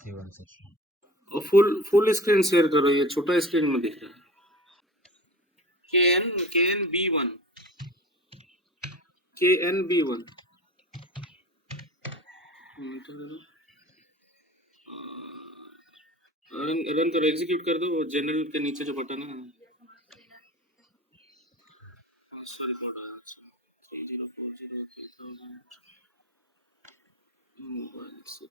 C1 section. और full screen share करो, ये छोटा स्क्रीन में दिख रहा है। KN B1 रन करो, एग्जीक्यूट कर दो। जनरल के नीचे जो बटन है सॉरी कोड है 3040 मोबाइल से,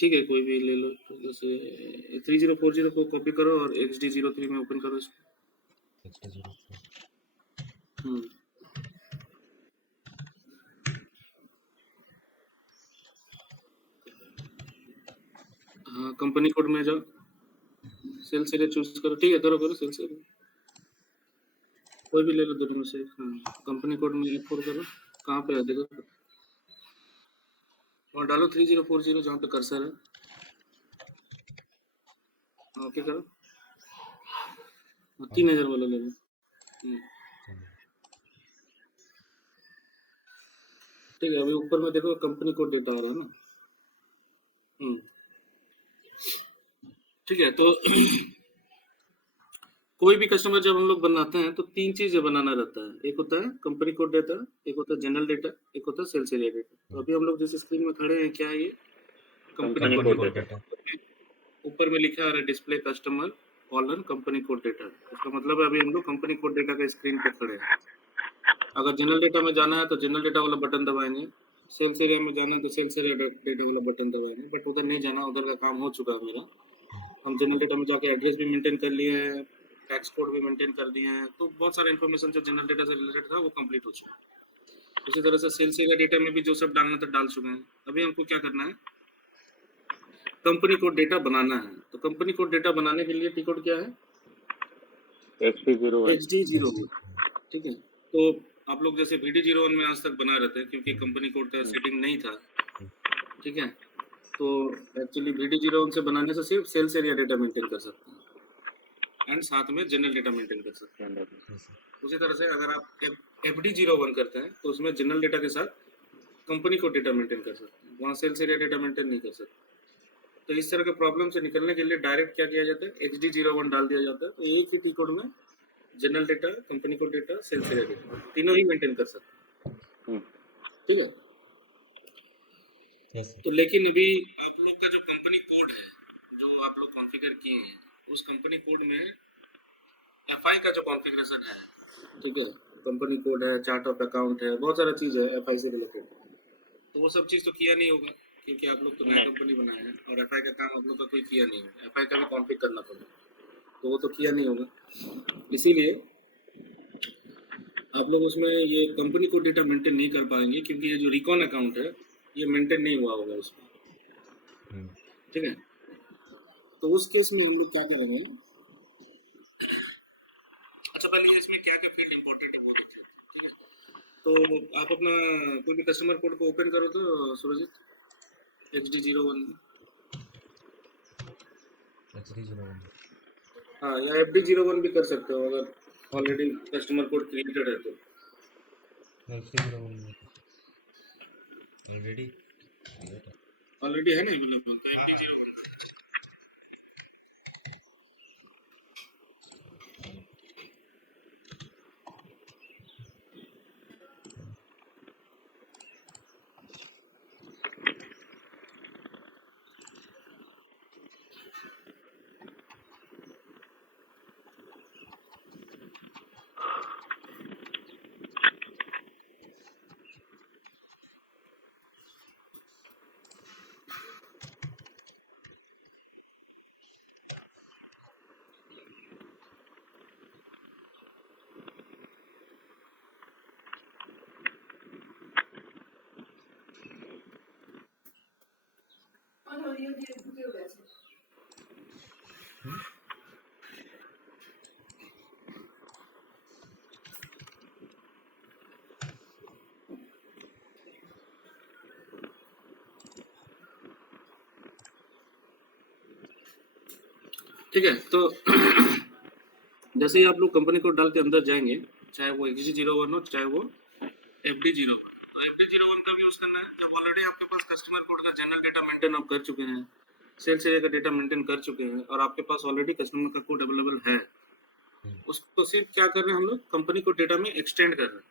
ठीक है कोई भी ले लो। तो जैसे 3040 को कॉपी करो और XD03 में ओपन करो इसको। हाँ कंपनी कोड में जाओ, सेल से चूज करो, ठीक है करो सेल से कोई भी ले लो दोनों में से। हाँ कंपनी कोड में F4 करो, कहाँ पे है देखो और डालो 3040 जहाँ पे कर्सर है, ओके करो। 3000 वाला ले लो। ठीक है अभी ऊपर में देखो कंपनी कोड डेटा आ रहा है ना। ठीक है तो कोई भी कस्टमर जब हम लोग बनाते हैं तो 3 चीजें बनाना रहता है, एक होता है कंपनी कोड डेटा, एक होता है जनरल डेटा, एक होता है सेल्स एरिया डेटा। तो अभी हम लोग जिस स्क्रीन में खड़े हैं क्या है ये कंपनी कोड डेटा। ऊपर में लिखा है display customer colon company code data, इसका मतलब है अभी हम लोग कंपनी कोड डेटा के स्क्रीन पे खड़े हैं। अगर जनरल डेटा में जाना है तो जनरल डेटा वाला बटन दबाएंगे, सेल्स एरिया में जाना है तो सेल्स एरिया डेटा वाला बटन दबाएंगे। बट उधर नहीं जाना, उधर का काम हो चुका है मेरा। हम जनरल डेटा में जाके एड्रेस भी मेंटेन कर लिए हैं, टैक्स कोड भी मेंटेन कर दिए हैं, तो बहुत सारा इन्फॉर्मेशन जो जनरल डेटा से रिलेटेड था वो कंप्लीट हो चुका है। उसी तरह से सेल्स एरिया डेटा में भी जो सब डालना था डाल चुके हैं। अभी हमको क्या करना है, कंपनी कोड डेटा बनाना है। तो कंपनी कोड डेटा बनाने के लिए टी कोड क्या है XD01, ठीक है। तो आप लोग जैसे VD01 में आज तक बना रहे थे क्योंकि कंपनी कोड का सेटिंग नहीं था, ठीक है। तो एक्चुअली VD01 से बनाने से सिर्फ सेल्स एरिया डेटा मेंटेन कर सकते हैं एंड साथ में जनरल डेटा मेंटेन कर सकते हैं। उसी तरह से अगर आप FD01 करते हैं तो उसमें जनरल डेटा के साथ कंपनी कोड डेटा मेंटेन कर सकते हैं, वहाँ सेल्स एरिया डेटा मेंटेन नहीं कर सकते। तो इस तरह के प्रॉब्लम से निकलने के लिए डायरेक्ट क्या किया जाता है, XD01 डाल दिया जाता है। तो एक ही टी कोड में general data, company code data, sales area data तीनों ही मेंटेन कर सकते हैं, ठीक है। तो लेकिन अभी आप लोग का जो कंपनी कोड है जो आप लोग कॉन्फ़िगर किए हैं, उस कंपनी कोड में FI का जो कॉन्फ़िगरेशन है, ठीक है, कंपनी कोड है, चार्ट ऑफ अकाउंट है, बहुत सारा चीज़ है FI से रिलेटेड। तो वो सब चीज़ तो किया नहीं होगा क्योंकि आप लोग तो नया कंपनी बनाए हैं और FI का काम आप लोग का कोई किया नहीं है। FI का भी कॉन्फ़िग करना पड़ेगा, तो वो तो किया नहीं होगा। इसीलिए आप लोग उसमें ये कंपनी कोड डेटा मेंटेन नहीं कर पाएंगे क्योंकि ये जो रिकॉन अकाउंट है ये मेंटेन नहीं हुआ होगा उसमें, ठीक है। तो उस केस में हम लोग क्या करेंगे, अच्छा पहले इसमें क्या क्या फील्ड इंपॉर्टेंट है वो देखिए, ठीक है। तो आप अपना कोई भी कस्टमर कोड को ओपन करो तो सुरजीत XD01 हाँ या FD01 भी कर सकते हो अगर ऑलरेडी कस्टमर कोड क्रिएटेड है तो। ऑलरेडी है ना अवेलेबल तो FD01। ठीक है तो जैसे ही आप लोग कंपनी कोड डाल के अंदर जाएंगे, चाहे वो XD01 हो चाहे वो FD01, तो FD01 का भी यूज करना है जब ऑलरेडी आपके पास कस्टमर कोड का जनरल डेटा मेंटेन आप कर चुके हैं, सेल्स एरिया का डेटा मेंटेन कर चुके हैं और आपके पास ऑलरेडी कस्टमर का कोड अवेलेबल है, उसको सिर्फ क्या कर रहे हैं हम लोग, कंपनी कोड डेटा में एक्सटेंड कर रहे हैं।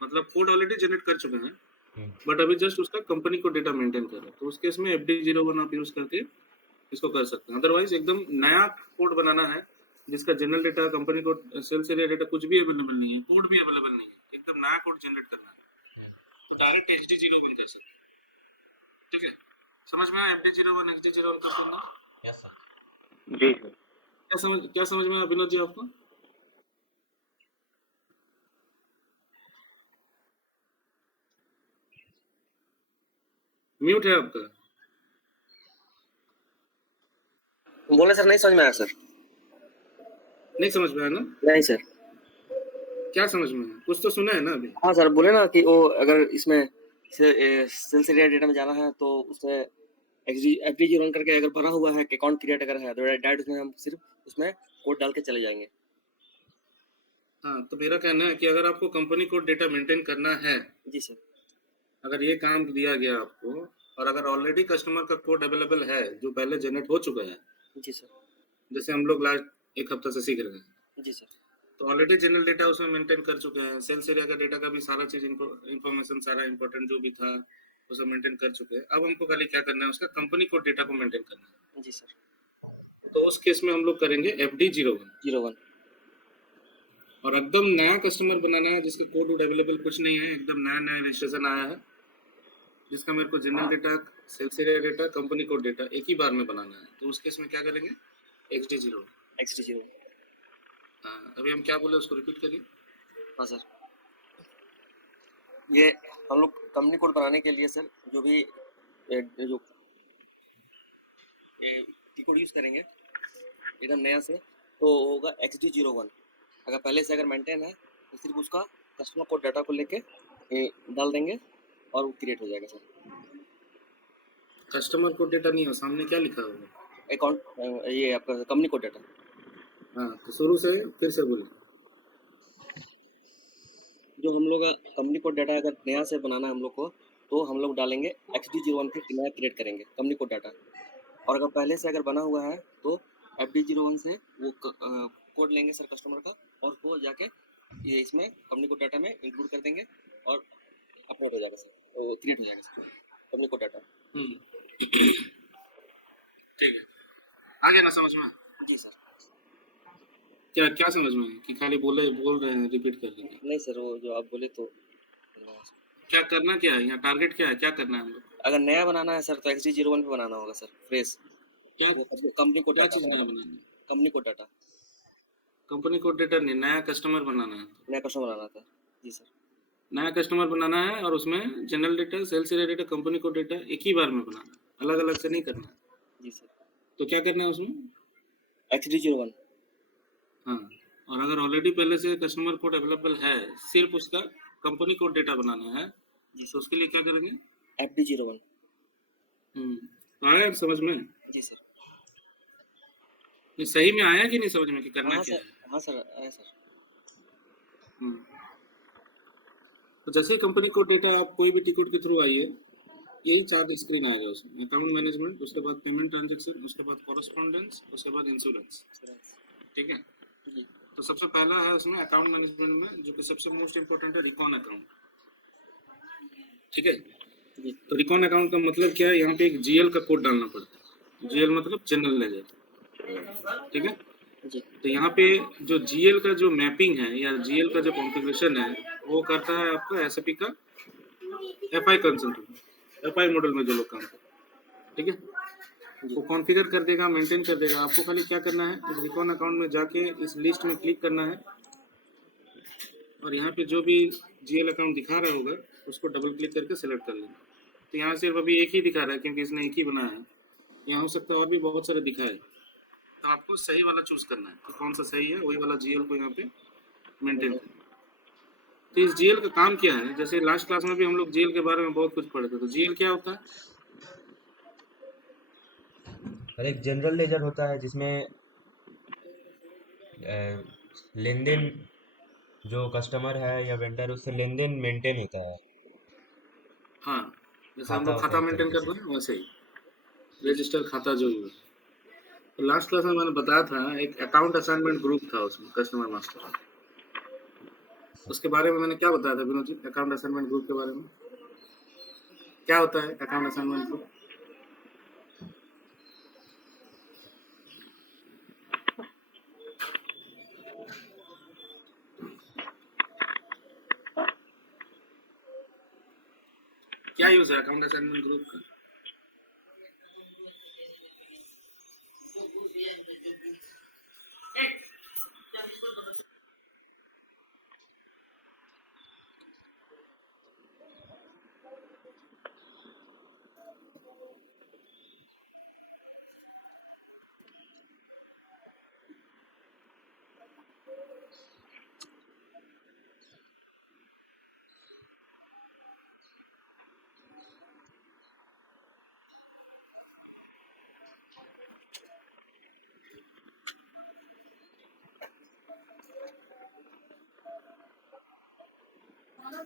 मतलब कोड ऑलरेडी जनरेट कर चुके हैं बट अभी जस्ट उसका कंपनी को डेटा मेंटेन कर रहे हैं, तो उस केस में FD01 आप यूज करके इसको कर सकते हैं। अदरवाइज एकदम नया कोड बनाना है जिसका general data, company code, sales area data कुछ भी अवेलेबल नहीं है, कोड भी अवेलेबल नहीं है, एकदम नया कोड जनरेट करना है, तो डायरेक्ट HD01 कर सकते हैं। ठीक है, समझ में आया FD01 HD01 कब करना? Yes sir. जी सर। क्या समझ में आया विनोद जी आपको? म्यूट है आपका। बोले सर, नहीं समझ में आया सर। नहीं समझ में आया ना? नहीं सर। क्या समझ में आया? कुछ तो सुना है ना अभी। हाँ सर, बोले ना कि वो अगर इसमें सेल्स एरिया डेटा में जाना है तो उसमें FD01 करके अगर बना हुआ है, अकाउंट क्रिएट अगर है तो डायरेक्ट उसमें हम सिर्फ उसमें कोड डाल के चले जाएंगे। हाँ, तो मेरा कहना है कि अगर आपको कंपनी कोड डेटा मेंटेन करना है, जी सर, अगर ये काम दिया गया आपको और अगर ऑलरेडी कस्टमर का कोड अवेलेबल है जो पहले जनरेट हो चुका है, जी सर, जैसे हम लोग लास्ट एक हफ्ता से सीख रहे हैं, जी सर, तो ऑलरेडी जनरल डेटा उसमें मेंटेन कर चुके हैं, सेल्स एरिया का डेटा का भी सारा चीज इंफॉर्मेशन, सारा इंपॉर्टेंट जो भी था वो सब मेंटेन कर चुके हैं। अब हमको खाली क्या करना है, उसका कंपनी कोड डेटा को मेंटेन करना है। जी सर। तो उस केस में हम लोग करेंगे FD01 और एकदम नया कस्टमर बनाना है जिसका कोड वोड अवेलेबल कुछ नहीं है, एकदम नया नया रजिस्ट्रेशन आया है, जिसका मेरे को general data, sales area data, company code data एक ही बार में बनाना है, तो उस केस में क्या करेंगे, XD01। हाँ, अभी हम क्या बोले उसको रिपीट करिए। हाँ सर, ये हम लोग कंपनी कोड बनाने के लिए सर जो भी जो की कोड यूज करेंगे एकदम नया से, तो होगा XD01। अगर पहले से अगर मेंटेन है तो सिर्फ उसका कस्टमर कोड डाटा को लेके डाल देंगे और वो क्रिएट हो जाएगा सर। कस्टमर कोड डेटा नहीं है, सामने क्या लिखा होगा, अकाउंट, ये आपका कंपनी कोड डाटा। हाँ, तो शुरू से फिर से बोलिए। जो हम लोग कंपनी कोड डाटा अगर नया से बनाना है हम लोग को, तो हम लोग डालेंगे XD01 पे नया क्रिएट करेंगे कंपनी कोड डाटा, और अगर पहले से अगर बना हुआ है तो FD01 से वो कोड लेंगे सर कस्टमर का, और वो जाके ये इसमें कंपनी कोड डाटा में इंक्लूड कर देंगे और अपलोड हो जाएगा सर, वो क्रिएट हो जाएगा सर कंपनी कोड डाटा। ठीक है, आ गया ना समझ में? जी सर। क्या क्या समझ में कि खाली बोल रहे हैं, रिपीट कर देंगे? नहीं सर, वो जो आप बोले तो क्या करना, क्या है यहाँ टारगेट, क्या है, क्या करना है हम लोग? अगर नया बनाना है सर तो XD01 पे बनाना होगा सर, फ्रेश। क्या कंपनी कोड क्या डाटा चीज नया बनाना है? Company code data, company code data नहीं, नया कस्टमर बनाना है। नया कस्टमर बनाना था। जी सर। नया कस्टमर बनाना है और उसमें general data, sales area data, company code data एक ही बार में बनाना है, अलग अलग से नहीं करना है। जी सर। तो क्या करना है उसमें, XD01। हाँ, और अगर ऑलरेडी पहले से कस्टमर कोड अवेलेबल है, सिर्फ उसका कंपनी कोड डेटा बनाना है, तो उसके लिए क्या करेंगे, FD01। आया समझ में? जी सर। नहीं, सही में आया कि नहीं समझ में कि करना हाँ क्या सर, है? हाँ सर, आया सर। तो जैसे कंपनी कोड डेटा आप कोई भी टिकट के थ्रू आइए, यही 4 स्क्रीन आएगा उसमें, अकाउंट मैनेजमेंट, उसके बाद पेमेंट ट्रांजैक्शन, उसके बाद कॉरेस्पॉन्डेंस, उसके बाद इंश्योरेंस। ठीक है, तो सबसे पहला है उसमें अकाउंट मैनेजमेंट में, जो कि सबसे मोस्ट इम्पोर्टेंट है, रिकॉन अकाउंट। ठीक है, तो रिकॉन अकाउंट का मतलब क्या है, यहाँ पे एक GL का कोड डालना पड़ता है, GL मतलब जनरल लेजर। ठीक है, तो यहाँ पे जो GL का जो मैपिंग है या GL का जो कॉन्फ़िगरेशन है, वो करता है आपका SAP का FI कंसल्टेंट, FI मॉडल में जो लोग काम करते हैं। ठीक है, वो कॉन्फ़िगर कर देगा, मेंटेन कर देगा। आपको खाली क्या करना है, इस रिकॉन अकाउंट में जाके इस लिस्ट में क्लिक करना है और यहाँ पे जो भी GL अकाउंट दिखा रहा होगा उसको डबल क्लिक करके सेलेक्ट कर लेना। तो यहाँ सिर्फ अभी एक ही दिखा रहा है क्योंकि इसने एक ही बनाया है, यहाँ हो सकता है और भी बहुत सारे दिखाए, तो आपको सही वाला चूज करना है कि कौन सा सही है, वही वाला GL को यहाँ पे मेंटेन करना। तो इस GL का काम क्या है, जैसे लास्ट क्लास में भी हम लोग GL के बारे में बहुत कुछ पढ़े थे, तो GL क्या होता है? एक जनरल लेजर होता है जिसमें लेन देन, जो कस्टमर है या वेंडर, उससे लेन देन मेंटेन होता है। हाँ, जैसे हम खाता लोग होता खाता है एक मेंटेन तरीके करते से। हैं वैसे ही रजिस्टर खाता जो भी हो। तो लास्ट क्लास में मैंने बताया था एक अकाउंट असाइनमेंट ग्रुप था उसमें कस्टमर मास्टर। उसके बारे में मैंने क्या बताया था Vinod ji account assignment group के बारे में? क्या होता है अकाउंट असाइनमेंट ग्रुप? क्या यूज है अकाउंट असाइनमेंट ग्रुप का?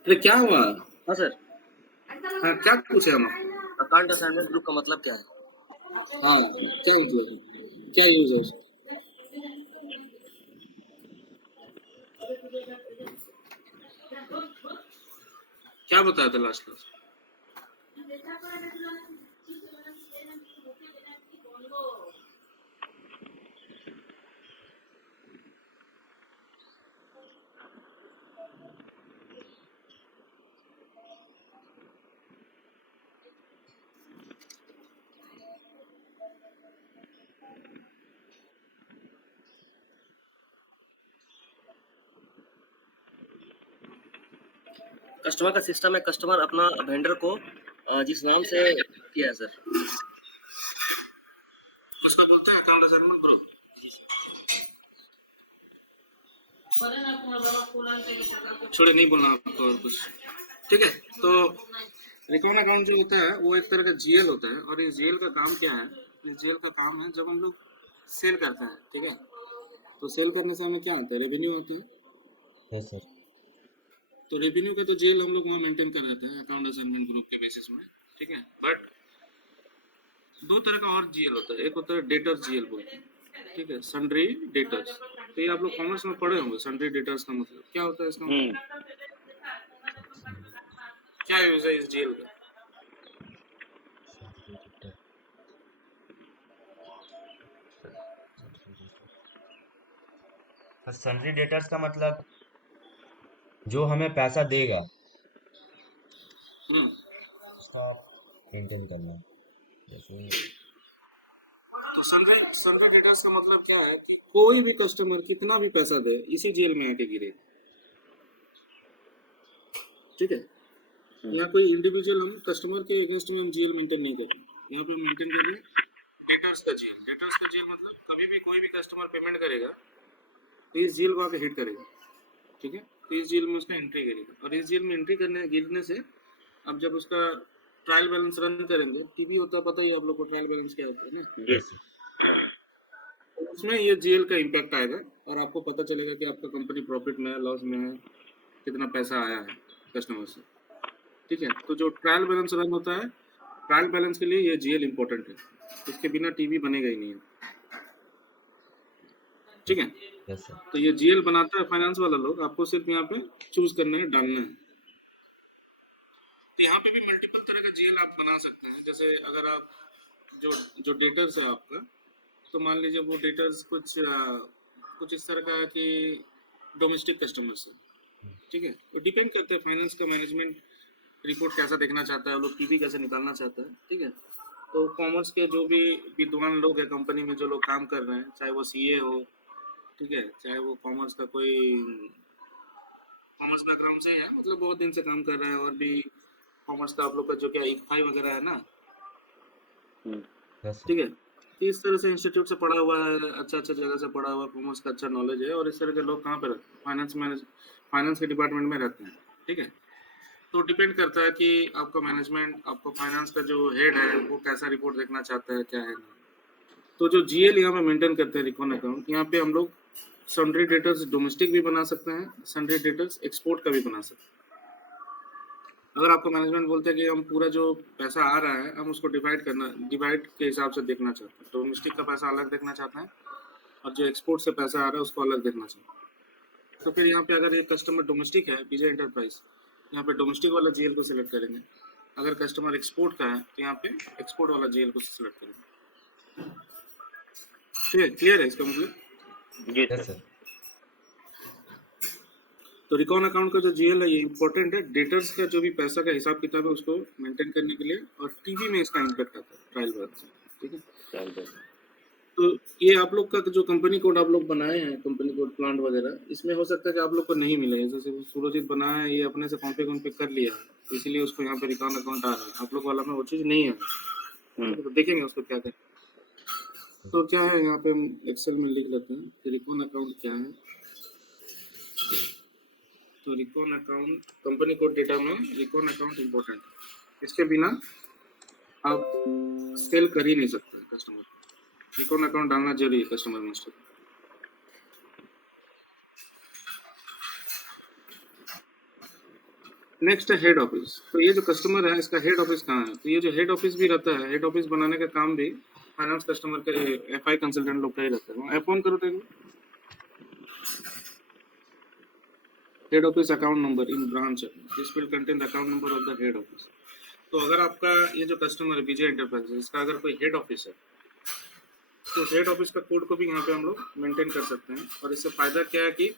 अरे क्या हुआ? हाँ सर, हाँ क्या पूछे हम? अकाउंट असाइनमेंट ग्रुप का मतलब क्या है? हाँ क्या मतलब क्या यूज है उसका? क्या बताया था लास्ट क्लास? कस्टमर का सिस्टम है, कस्टमर अपना वेंडर को जिस नाम से किया है सर। उसका बोलते हैं अकाउंट असाइनमेंट ग्रुप। छोड़े नहीं बोलना आपको और कुछ। ठीक है, तो रिकॉर्ड अकाउंट जो होता है वो एक तरह का जीएल होता है और इस जीएल का काम क्या है? इस जीएल का काम है जब हम लोग सेल करते हैं, ठीक है, तो सेल करने से हमें क्या आता है? रेवेन्यू आता है। Yes sir. तो रेवेन्यू का तो जेल हम लोग वहाँ मेंटेन कर देते हैं अकाउंट असाइनमेंट ग्रुप के बेसिस में, ठीक है। बट दो तरह का और जीएल होता है, एक होता है डेटर जीएल बोलते हैं, ठीक है, सन्ड्री डेटर्स। तो ये आप लोग कॉमर्स में पढ़े होंगे, सन्ड्री डेटर्स का मतलब क्या होता है? इसका मतलब क्या यूज है इस जीएल का? सन्ड्री डेटर्स का मतलब जो हमें पैसा देगा हाँ, उसका मेंटेन करना। जैसे तो सन्ड्री डेटर्स का मतलब क्या है कि कोई भी कस्टमर कितना भी पैसा दे इसी जेल में आके गिरे, ठीक है। यहाँ कोई इंडिविजुअल हम कस्टमर के अगेंस्ट में हम जीएल मेंटेन नहीं करें, यहाँ पे हम मेंटेन करेंगे डेटर्स का जीएल। डेटर्स का जीएल मतलब कभी भी कोई भी कस्टमर पेमेंट करेगा तो इस जीएल को आके हिट करेगा, ठीक है। तो इस जीएल में उसका एंट्री करेगा और इस जीएल में एंट्री करने गिरने से अब जब उसका ट्रायल बैलेंस रन करेंगे, टीबी होता है, पता ही आप लोग को ट्रायल बैलेंस क्या होता है ना, यस उसमें ये जीएल का इम्पैक्ट आएगा और आपको पता चलेगा कि आपका कंपनी प्रॉफिट में है, लॉस में है, कितना पैसा आया है कस्टमर से, ठीक है। तो जो ट्रायल बैलेंस रन होता है, ट्रायल बैलेंस के लिए ये जीएल इंपॉर्टेंट है, इसके बिना टीवी बनेगा ही नहीं है, ठीक है। Yes sir. तो ये जीएल बनाता है फाइनेंस वाला लोग, आपको सिर्फ यहाँ पे चूज करना है, डालना है। तो यहाँ पे भी मल्टीपल तरह का जीएल आप बना सकते हैं। जैसे अगर आप जो जो डेटर्स है आपका, तो मान लीजिए वो डेटर्स कुछ इस तरह का है कि डोमेस्टिक कस्टमर्स है, ठीक है। तो डिपेंड करता है फाइनेंस का मैनेजमेंट रिपोर्ट कैसा देखना चाहता है, वो लोग टीवी कैसे निकालना चाहता है, ठीक है। तो कॉमर्स के जो भी विद्वान लोग हैं कंपनी में, जो लोग काम कर रहे हैं, चाहे वो सीए हो, ठीक है, चाहे वो कॉमर्स का कोई कॉमर्स बैकग्राउंड से है, मतलब बहुत दिन से काम कर रहे हैं, और भी कॉमर्स का आप लोग का जो क्या इक्फाई वगैरह है ना, यस सर। ठीक है, तो इस तरह से इंस्टीट्यूट से पढ़ा हुआ है, अच्छा अच्छा जगह से पढ़ा हुआ, कॉमर्स का अच्छा नॉलेज है, और इस तरह के लोग कहाँ पे रहते हैं? फाइनेंस के डिपार्टमेंट में रहते हैं, ठीक है। तो डिपेंड करता है कि आपका मैनेजमेंट, आपको फाइनेंस का जो हेड है वो कैसा रिपोर्ट देखना चाहता है, क्या है। तो जो जीएल यहाँ पे मेंटेन करते हैं रिकॉन अकाउंट, यहाँ पे हम लोग सन्ड्री डेटर्स डोमेस्टिक भी बना सकते हैं, सन्ड्री डेटर्स एक्सपोर्ट का भी बना सकते हैं, अगर आपको मैनेजमेंट बोलते हैं कि हम पूरा जो पैसा आ रहा है हम उसको डिवाइड के हिसाब से देखना चाहते हैं, तो डोमेस्टिक का पैसा अलग देखना चाहते हैं और जो एक्सपोर्ट से पैसा आ रहा है उसको अलग देखना चाहते हैं। तो फिर यहाँ पे अगर ये कस्टमर डोमेस्टिक है विजय एंटरप्राइज, यहाँ पे डोमेस्टिक वाला जीएल को सिलेक्ट करेंगे। अगर कस्टमर एक्सपोर्ट का है तो यहाँ पे एक्सपोर्ट वाला जीएल को सिलेक्ट करेंगे। ठीक है, क्लियर है इसका मतलब? जी यस सर। सर। तो रिकॉन अकाउंट का जो जीएल है ये इंपॉर्टेंट है, डेटर्स का जो भी पैसा का हिसाब किताब है उसको मेंटेन करने के लिए, और टीवी में इसका इम्पैक्ट आता है ट्रायल बैलेंस से। ठीक है, तो ये आप लोग का जो कंपनी कोड आप लोग बनाए हैं, कंपनी कोड प्लांट वगैरह, इसमें हो सकता है कि आप लोग को नहीं मिले। जैसे सूरजीत बनाया है, ये अपने से कॉन्फ़िग कर लिया है, तो इसीलिए उसको यहाँ पे रिकॉन अकाउंट आ रहा है। आप लोग वाला में वो चीज़ नहीं है, तो देखेंगे उसको क्या क्या। तो क्या है यहाँ पे हम एक्सेल में लिख लेते हैं कि रिकॉन अकाउंट क्या है। तो recon account company code data में रिकॉन अकाउंट इम्पोर्टेंट है, इसके बिना आप सेल कर ही नहीं सकते कस्टमर। रिकॉन अकाउंट डालना जरूरी है कस्टमर मास्टर। नेक्स्ट है हेड ऑफिस। तो ये जो कस्टमर है इसका हेड ऑफिस कहाँ है? तो ये जो हेड ऑफिस भी रहता है, हेड ऑफिस बनाने का काम भी फाइनेंस कस्टमर के एफआई कंसल्टेंट लोग का ही रहता है। ऐप ऑन करो तो head office account number in branch, this will contain the account number of the head office. तो अगर आपका ये जो कस्टमर है विजय एंटरप्राइज, इसका अगर कोई हेड ऑफिस है तो हेड ऑफिस का कोड को भी यहाँ पे हम लोग मेंटेन कर सकते हैं। और इससे फायदा क्या है कि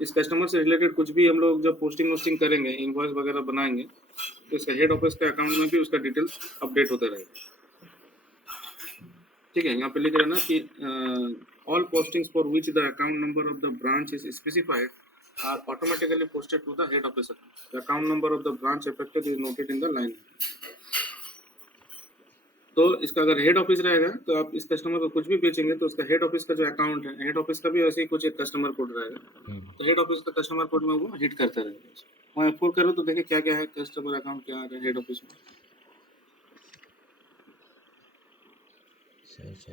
इस कस्टमर से रिलेटेड कुछ भी हम लोग जब पोस्टिंग करेंगे, इनवॉइस वगैरह बनाएंगे, तो इसका हेड ऑफिस के अकाउंट में भी उसका डिटेल्स अपडेट होते रहेगा। ठीक है, यहाँ पे लिख रहे ना कि all postings for which the account number of the branch is specified are automatically posted to the head office account. The account number of the branch affected is noted in the line. तो इसका अगर head office रहेगा तो आप इस customer को कुछ भी बेचेंगे तो उसका हेड ऑफिस का जो अकाउंट है, हेड ऑफिस का भी वैसे ही कुछ एक कस्टमर कोड रहेगा। तो हेड ऑफिस का कस्टमर कोड में वो हिट करता रहेगा। मैं F4 करूँ तो देखिए क्या क्या है, कस्टमर अकाउंट क्या आ रहा है हेड ऑफिस में।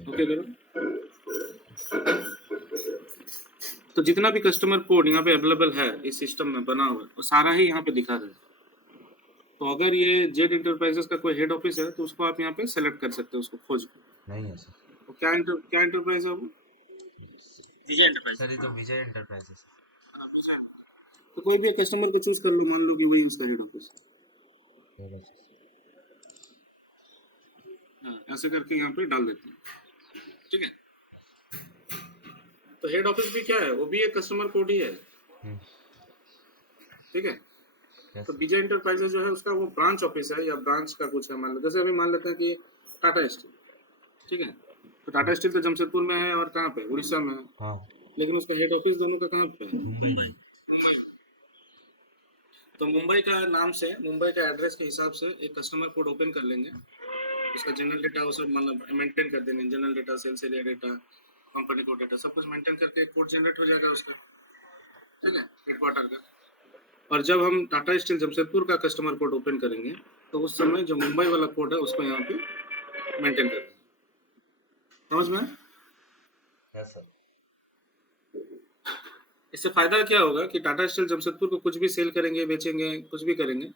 ओके करो। तो जितना भी कस्टमर कोड यहाँ पे अवेलेबल है इस सिस्टम में बना हुआ है वो सारा ही यहाँ पे दिखा रहा है। तो अगर ये जेड इंटरप्राइजेस का कोई हेड ऑफिस है तो उसको आप यहाँ पे सेलेक्ट कर सकते हो, उसको खोज के। नहीं है सर। तो क्या इंटरप्राइज है वो? विजय एंटरप्राइज। सर ये तो विजय एंटरप्राइजेस है। तो कोई भी कस्टमर को चूज कर लो, मान लो कि वही उसका हेड ऑफिस। ऐसे करके यहाँ पे डाल देते हैं। ठीक है, तो हेड ऑफिस भी क्या है, वो भी एक कस्टमर कोड ही है। ठीक है, तो विजय इंटरप्राइजेस जो है उसका वो ब्रांच ऑफिस है या ब्रांच का कुछ है। मान लो जैसे अभी मान लेते हैं कि टाटा स्टील, ठीक है, तो टाटा स्टील तो जमशेदपुर में है और कहाँ पे, उड़ीसा में है। हाँ। लेकिन उसका हेड ऑफिस दोनों का कहाँ पे है? मुंबई। तो मुंबई का नाम से, मुंबई का एड्रेस के हिसाब से एक कस्टमर कोड ओपन कर लेंगे, उसका जनरल डेटा वो सब मतलब मेंटेन कर देंगे। General data, sales area data, company code data सब कुछ मेंटेन करके कोड जनरेट हो जाएगा उसका। ठीक है, हेडक्वार्टर का। और जब हम टाटा स्टील जमशेदपुर का कस्टमर कोड ओपन करेंगे तो उस समय जो मुंबई वाला कोड है उसको यहाँ पे मेंटेन कर देंगे। समझ में? Yes sir. इससे फायदा क्या होगा कि टाटा स्टील जमशेदपुर को कुछ भी सेल करेंगे, बेचेंगे, कुछ भी करेंगे,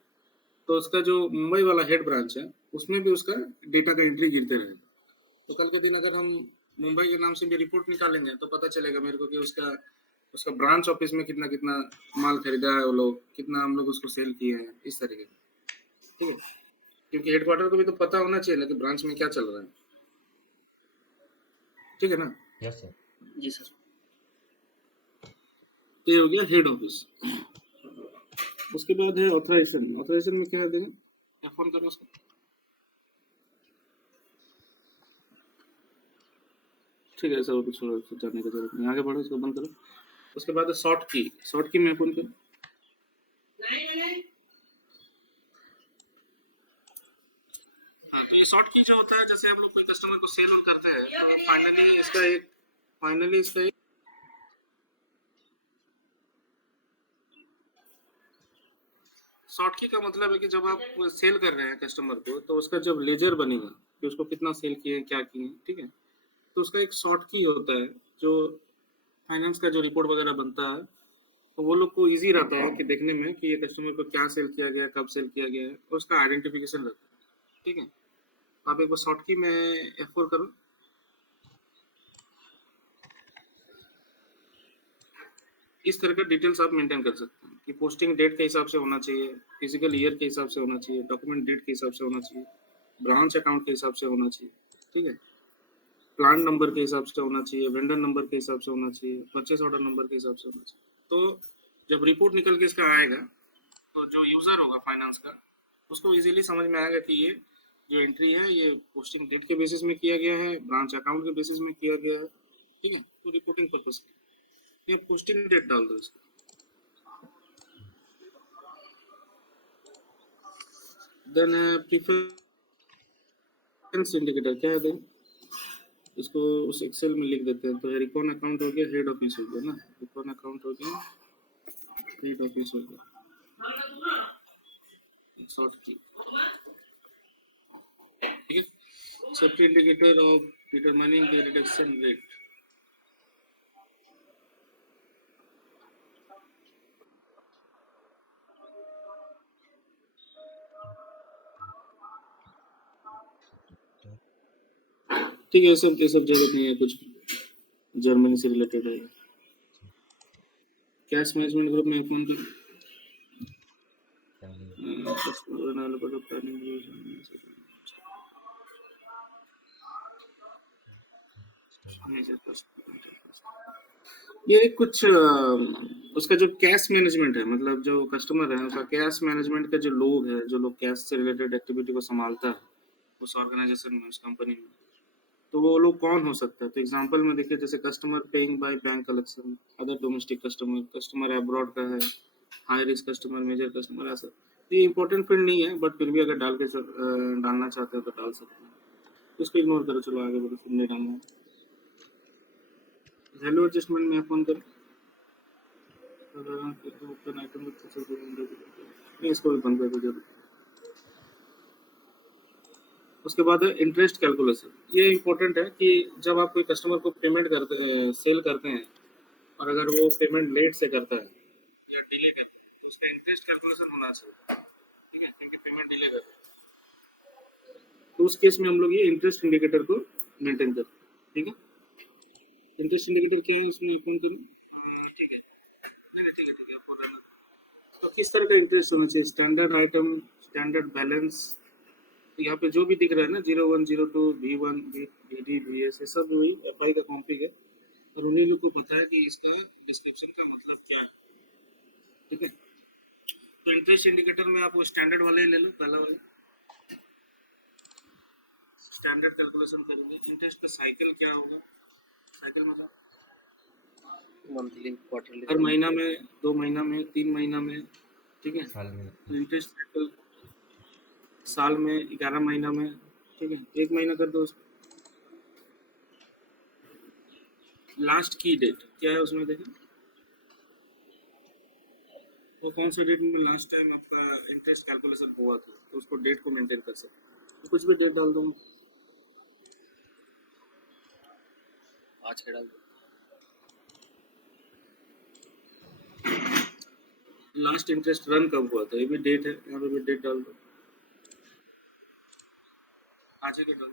तो उसका जो मुंबई वाला हेड ब्रांच है उसमें भी उसका डेटा का एंट्री गिरते रहेगा। तो कल के दिन अगर हम मुंबई के नाम से भी रिपोर्ट निकालेंगे तो पता चलेगा मेरे को कि उसका ब्रांच ऑफिस में कितना कितना माल खरीदा है वो लोग, कितना हम लोग उसको सेल किए हैं, इस तरीके से। ठीक है, क्योंकि हेडक्वार्टर को भी तो पता होना चाहिए ना कि ब्रांच में क्या चल रहा है। ठीक है ना? Yes sir. जी सर। तो ये हो गया हेड ऑफिस। उसके बाद है ऑथराइजेशन। ऑथराइजेशन में क्या है, फोन करो उसको। ठीक है, सब कुछ जानने की जरूरत नहीं, आगे बढ़ो, इसको बंद करो। उसके बाद शॉर्ट की। शॉर्ट की में फोन करो। हाँ, तो ये शॉर्ट की जो होता है, जैसे हम लोग कोई कस्टमर को सेल करते हैं तो फाइनली इसका एक शॉर्ट की का मतलब है कि जब आप सेल कर रहे हैं कस्टमर को तो उसका जब लेजर बनेगा कि उसको कितना सेल किए, क्या किए, ठीक है, तो उसका एक शॉर्ट की होता है जो फाइनेंस का जो रिपोर्ट वगैरह बनता है तो वो लोग को इजी रहता है कि देखने में कि ये कस्टमर को क्या सेल किया गया, कब सेल किया गया है, और उसका आइडेंटिफिकेशन रहता है। ठीक है, आप एक बार शॉर्ट की में F4 करो। इस तरह का डिटेल्स आप मेंटेन कर सकते हैं कि पोस्टिंग डेट के हिसाब से होना चाहिए, फिजिकल ईयर के हिसाब से होना चाहिए, डॉक्यूमेंट डेट के हिसाब से होना चाहिए, ब्रांच अकाउंट के हिसाब से होना चाहिए। ठीक है, प्लान नंबर के हिसाब से होना चाहिए, वेंडर नंबर के हिसाब से होना चाहिए, परचेस ऑर्डर नंबर के हिसाब से होना चाहिए। तो जब रिपोर्ट निकल के इसका आएगा तो जो यूजर होगा फाइनेंस का, उसको इजीली समझ में आएगा कि ये जो एंट्री है ये पोस्टिंग डेट के बेसिस में किया गया है, ब्रांच अकाउंट के बेसिस में किया गया है। ठीक है, तो रिपोर्टिंग पर्पस ये पोस्टिंग डेट डाल दो इसको। देन प्रेफरेंस इंडिकेटर क्या है, देन इसको उस एक्सेल में लिख देते हैं। तो रिकॉन अकाउंट हो गया, हेड ऑफिस हो गया ना, रिकॉन अकाउंट हो गया, हेड ऑफिस हो गया, शॉर्ट की। ठीक है, safety indicator of determining the reduction rate. ठीक है, ये सब जरूरत नहीं है, कुछ जर्मनी से रिलेटेड है। कैश मैनेजमेंट ग्रुप में फोन कर ये कुछ उसका जो कैश मैनेजमेंट है, मतलब जो कस्टमर है उसका कैश मैनेजमेंट का जो लोग है, जो लोग कैश से रिलेटेड एक्टिविटी को संभालता है उस ऑर्गेनाइजेशन में, उस कंपनी में, तो वो लोग कौन हो सकता है। तो एग्जांपल में देखिए, जैसे customer paying by bank collection, other domestic customer, customer abroad का है, high risk customer, major customer, ऐसा। तो ये इंपॉर्टेंट फील्ड नहीं है, बट फिर भी अगर डालना चाहते हो तो डाल सकते हैं। इसको इग्नोर करो, चलो आगे बढ़ो, फिर नहीं डालना। वैल्यू एडजस्टमेंट में फोन करो, इसको भी बंद कर दो जरूर। उसके बाद है इंटरेस्ट कैलकुलेशन। ये इंपॉर्टेंट है कि जब आप कोई कस्टमर को पेमेंट करते हैं, सेल करते हैं, और अगर वो पेमेंट लेट से करता है या डिले करता है तो उसका इंटरेस्ट कैलकुलेशन होना चाहिए। ठीक है, क्योंकि पेमेंट डिले करता है तो उस केस में हम लोग ये इंटरेस्ट इंडिकेटर को मेंटेन करते हैं। ठीक है, इंटरेस्ट इंडिकेटर क्या है उसमें ओपन करो। ठीक है, नहीं ठीक है, ठीक है, आपको रहना। तो किस तरह का इंटरेस्ट होना चाहिए, स्टैंडर्ड आइटम, स्टैंडर्ड बैलेंस, यहाँ पे जो भी दिख रहा है ना, 01, 02, V1, VD, VS, ये सब वही FI का कॉम्पिग है, और उन्हीं लोग को पता है कि इसका डिस्क्रिप्शन का मतलब क्या है। ठीक है, तो इंटरेस्ट इंडिकेटर में आप वो स्टैंडर्ड वाले ही ले लो, पहला वाला स्टैंडर्ड कैलकुलेशन करेंगे। इंटरेस्ट का साइकिल क्या होगा, साइकिल मतलब मंथली, क्वार्टरली, हर महीना में, 2 महीना में, 3 महीना में। ठीक है, साल में तो इंटरेस्ट साइकिल साल में, 11 महीना में। ठीक है, 1 महीना कर दो उसको। लास्ट की डेट क्या है उसमें देखें, तो कौन से डेट में लास्ट टाइम आपका इंटरेस्ट कैलकुलेशन हुआ था, तो उसको डेट को मेंटेन कर सकते हैं। तो कुछ भी डेट डाल दूंगा, आज के डाल दो। लास्ट इंटरेस्ट रन कब हुआ था, ये भी डेट है, यहाँ पे भी डेट डाल दो, आज के डाल।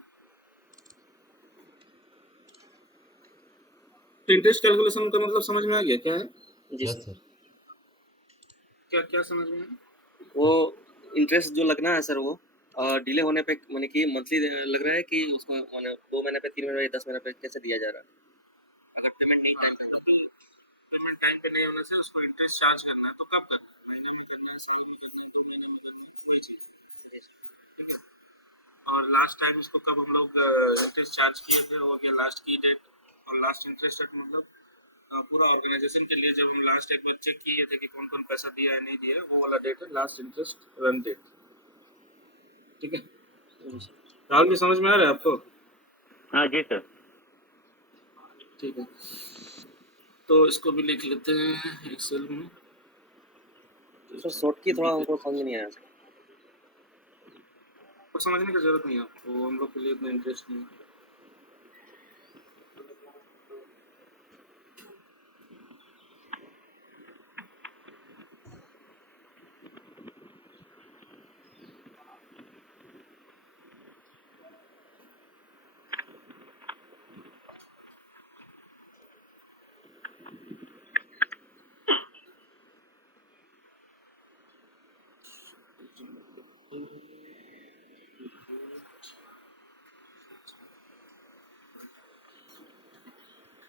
तो इंटरेस्ट कैलकुलेशन का मतलब समझ में आ गया क्या है, जी यस सर। क्या क्या समझ में आया? वो इंटरेस्ट जो लगना है सर, वो डिले होने पे माने कि मंथली लग रहा है कि उसको माने 2 महीने पे, 3 महीने पे, 10 महीने पे कैसे दिया जा रहा है, अगर पेमेंट नहीं टाइम पे हुआ। पेमेंट टाइम पे नहीं होने से उसको इंटरेस्ट चार्ज करना है, तो कब करना है, महीने में करना है, साल में करना है, 2 महीने में करना है, वही चीज। ठीक है, और लास्ट टाइम इसको कब हम लोग इंटरेस्ट चार्ज किए थे, वो गया लास्ट की डेट, और लास्ट इंटरेस्ट रेट मतलब पूरा ऑर्गेनाइजेशन के लिए जब हम लास्ट एक बार चेक किए थे कि कौन कौन पैसा दिया है नहीं दिया है, वो वाला डेट है लास्ट इंटरेस्ट रन डेट। ठीक है, राहुल जी समझ में आ रहा है आपको? हाँ जी सर। ठीक है, तो इसको भी लिख लेते हैं एक्सेल में। सर शॉर्ट की थोड़ा हमको समझ नहीं आया। कुछ समझने की जरूरत नहीं है आपको, हम लोग के लिए इतना इंटरेस्ट नहीं है।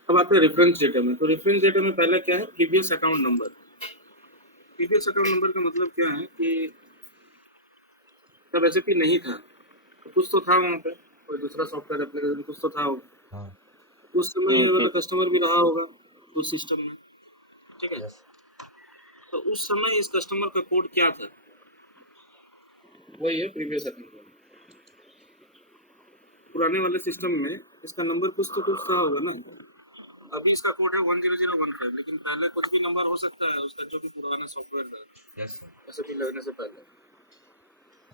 अब आते हैं रेफरेंस डेटा में। तो रेफरेंस डेटा में पहला क्या है, previous account number. Previous account number का मतलब क्या है कि जब एसएपी नहीं था तो कुछ तो था वहाँ पे, कोई दूसरा सॉफ्टवेयर एप्लीकेशन कुछ तो था होगा। हाँ उस समय ये वाला कस्टमर भी रहा होगा उस सिस्टम में, ठीक है। यस तो उस समय इस कस्टमर का कोड क्या था, वही है प्रीवियस अकाउंट। पुराने वाले सिस्टम में इसका नंबर कुछ तो कुछ था होगा ना। अभी इसका कोड है 10015, लेकिन पहले कुछ भी नंबर हो सकता है उसका, जो भी पुराना सॉफ्टवेयर था यस सर एसएपी लगने से पहले।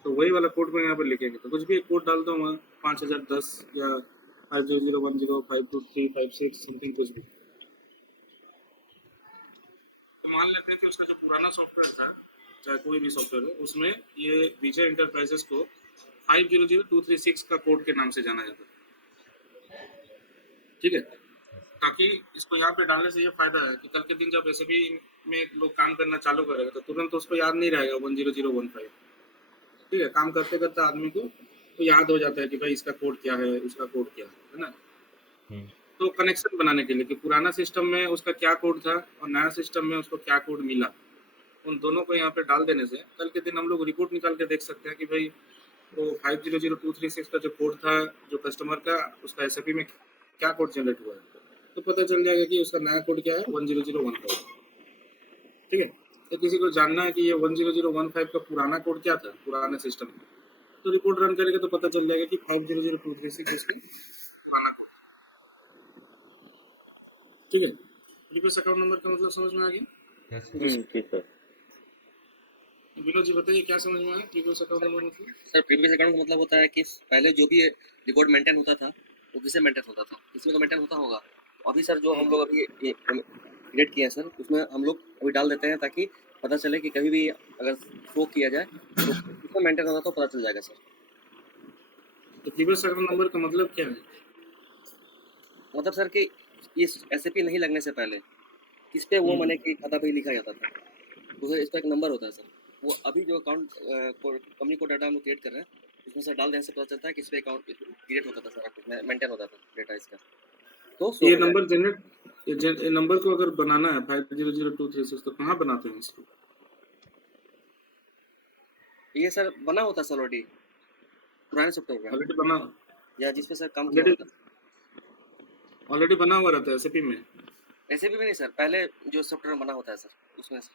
तो वही वाला कोड को यहाँ पर लिखेंगे। तो कुछ भी एक कोड डाल दो वहाँ, 5010 या 5001052356 समथिंग कुछ भी। तो मान लेते हैं कि उसका जो पुराना सॉफ्टवेयर था, चाहे कोई भी सॉफ्टवेयर हो, उसमें ये विजय इंटरप्राइजेस को 500236 का कोड के नाम से जाना जाता है, ठीक है। ताकि इसको यहाँ पे डालने से ये फायदा है कि कल के दिन जब एसएपी में लोग काम करना चालू करेगा तो तुरंत उसको याद नहीं रहेगा 10015, ठीक है। काम करते करते आदमी को तो याद हो जाता है कि भाई इसका कोड क्या है, उसका कोड क्या है ना। तो कनेक्शन बनाने के लिए कि पुराना सिस्टम में उसका क्या कोड था और नया सिस्टम में उसको क्या कोड मिला, उन दोनों को यहाँ पे डाल देने से कल के दिन हम लोग रिपोर्ट निकाल के देख सकते हैं कि भाई वो 500236 का जो कोड था जो कस्टमर का, उसका एसएपी में क्या कोड जनरेट हुआ है, तो पता चल जाएगा कि उसका नया कोड क्या है 10015, ठीक है। तो किसी को जानना है कि ये 10015 का पुराना कोड क्या था पुराने सिस्टम में, तो रिपोर्ट रन करेगा तो पता चल जाएगा कि 500236 इसकी पुराना कोड, ठीक है। प्रीवियस अकाउंट नंबर का मतलब समझ में आ गया? यस ठीक सर। विनोद जी बताइए क्या समझ में आया प्रीवियस अकाउंट नंबर मतलब? सर प्रीवियस अकाउंट का मतलब होता है कि पहले जो भी रिकॉर्ड मेंटेन होता था वो किसे मेंटेन होता था, किसी में तो मेंटेन होता होगा। अभी सर जो हम लोग अभी क्रिएट किया है सर, उसमें हम लोग अभी डाल देते हैं ताकि पता चले कि कभी भी अगर शो किया जाए तो किसमें मेंटेन होता तो पता चल जाएगा सर। तो प्रीवियस अकाउंट नंबर का मतलब क्या है? मतलब सर कि ये एसएपी नहीं लगने से पहले किस पे वो मने कि खाता पे लिखा जाता था, तो सर इसका एक नंबर होता है सर। वो अभी जो अकाउंट कंपनी को डाटा हम लोग क्रिएट कर रहे हैं उसमें सर डाल देने से पता चलता है किस पे अकाउंट क्रिएट होता था, सारा कुछ मेंटेन होता था डेटा इसका। तो ये नंबर जनरेट, ये नंबर को अगर बनाना है 500236 तो कहाँ बनाते हैं इसको? ये सर बना होता सर ऑलरेडी पुराने सॉफ्टवेयर में, ऑलरेडी बना, या जिस पे सर काम किया होता। ऑलरेडी बना हुआ रहता है एसएपी में? ऐसे भी नहीं सर, पहले जो सॉफ्टवेयर बना होता है सर उसमें सर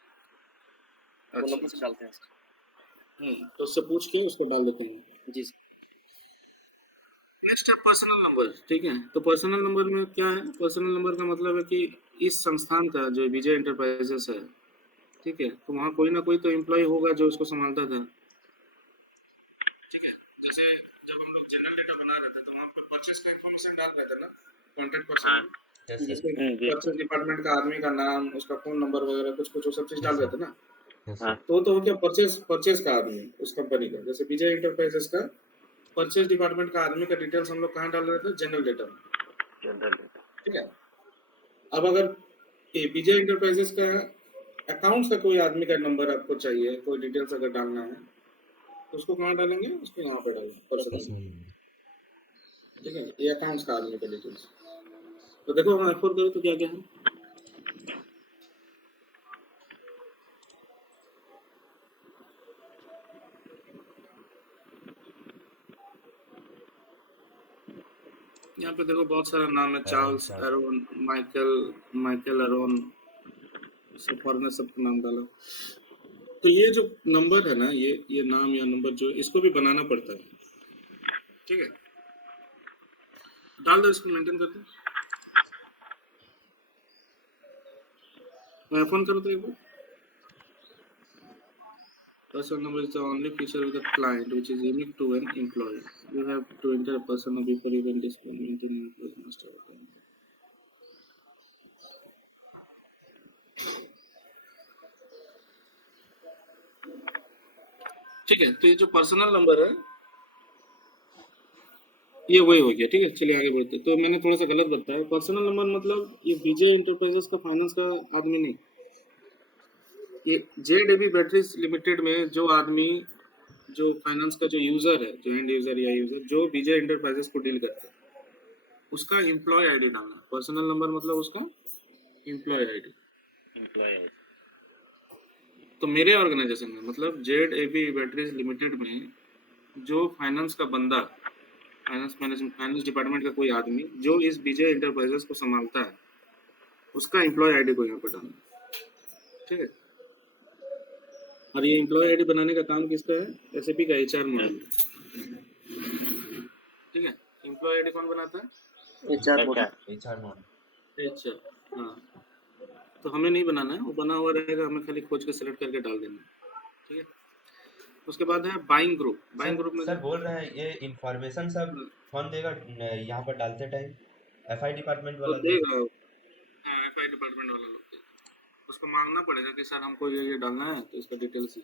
वो नंबर से डालते हैं सर। तो उससे पूछ के उसको डाल देते हैं। जी सर। नेक्स्ट है पर्सनल नंबर, ठीक है। तो पर्सनल नंबर में क्या है, पर्सनल नंबर का मतलब है कि इस संस्थान का जो विजय इंटरप्राइजेस है, ठीक है, तो वहाँ कोई ना कोई तो एम्प्लॉय होगा जो उसको संभालता था, ठीक है। जैसे जब हम लोग जनरल डेटा बना रहे थे तो वहाँ पे परचेस का इंफॉर्मेशन डाल रहे थे ना, कॉन्टैक्ट पर्सन, जिसमें परचेस डिपार्टमेंट का आदमी का नाम, उसका फोन नंबर वगैरह कुछ कुछ वो सब चीज डाल रहे थे ना। तो हो गया परचेस का आदमी उस कंपनी का। जैसे विजय इंटरप्राइजेस का परचेस डिपार्टमेंट का आदमी का डिटेल्स हम लोग कहाँ डाल रहे थे, जनरल डेटा में, ठीक है। अब अगर विजय इंटरप्राइजेस का अकाउंट्स का कोई आदमी का नंबर आपको चाहिए, कोई डिटेल्स अगर डालना है तो उसको कहाँ डालेंगे, उसको यहाँ पे डालेंगे पर्सनल, ठीक है। ये अकाउंट्स का आदमी का डिटेल्स। तो देखो हम F4 करो तो क्या क्या है, यहाँ पे देखो बहुत सारा नाम है, चार्ल्स एरोन, माइकल एरोन, सब फॉरनर सबका नाम डाला। तो ये जो नंबर है ना, ये नाम या नंबर जो इसको भी बनाना पड़ता है, ठीक है। डाल दो इसको, मेंटेन कर दो। फोन करो तो एक बार। Person number is the only feature of the client which is unique to an employee. You have to enter a person number before you can display maintain employee must have a time. ठीक है। तो ये जो personal number है ये वही हो गया, ठीक है। चलिए आगे बढ़ते। तो मैंने थोड़ा सा गलत बताया, पर्सनल नंबर मतलब ये विजय इंटरप्राइजेस का फाइनेंस का आदमी नहीं, ये जेडेबी बैटरीज लिमिटेड में जो आदमी, जो फाइनेंस का जो यूजर है, जो एंड यूजर या यूजर जो विजय इंटरप्राइजेस को डील करता है, उसका एम्प्लॉय आईडी डालना है। पर्सनल नंबर मतलब उसका एम्प्लॉय आईडी। एम्प्लॉय तो मेरे ऑर्गेनाइजेशन में मतलब ZAB बैटरीज लिमिटेड में जो फाइनेंस का बंदा, फाइनेंस डिपार्टमेंट का कोई आदमी जो इस विजय इंटरप्राइजेस को संभालता है, उसका एम्प्लॉय आईडी को यहाँ पे डालना है। ठीक है। और ये एम्प्लॉय आईडी बनाने का काम किसका है? SAP का HR मॉड्यूल। ठीक है। एम्प्लॉय आईडी कौन बनाता है? HR अच्छा HR मॉडल। अच्छा, हाँ। तो हमें नहीं बनाना है, वो बना हुआ रहेगा, हमें खाली खोज के सिलेक्ट करके डाल देना है। ठीक है। उसके बाद है बाइंग ग्रुप। बाइंग ग्रुप में सर बोल रहे हैं ये इंफॉर्मेशन सब कौन देगा यहाँ पर डालते टाइम? FI डिपार्टमेंट तो वाला देगा? देगा, हाँ, FI डिपार्टमेंट वाला लोग देगा। उसको मांगना पड़ेगा कि सर हमको ये डालना है, तो इसका डिटेल्स।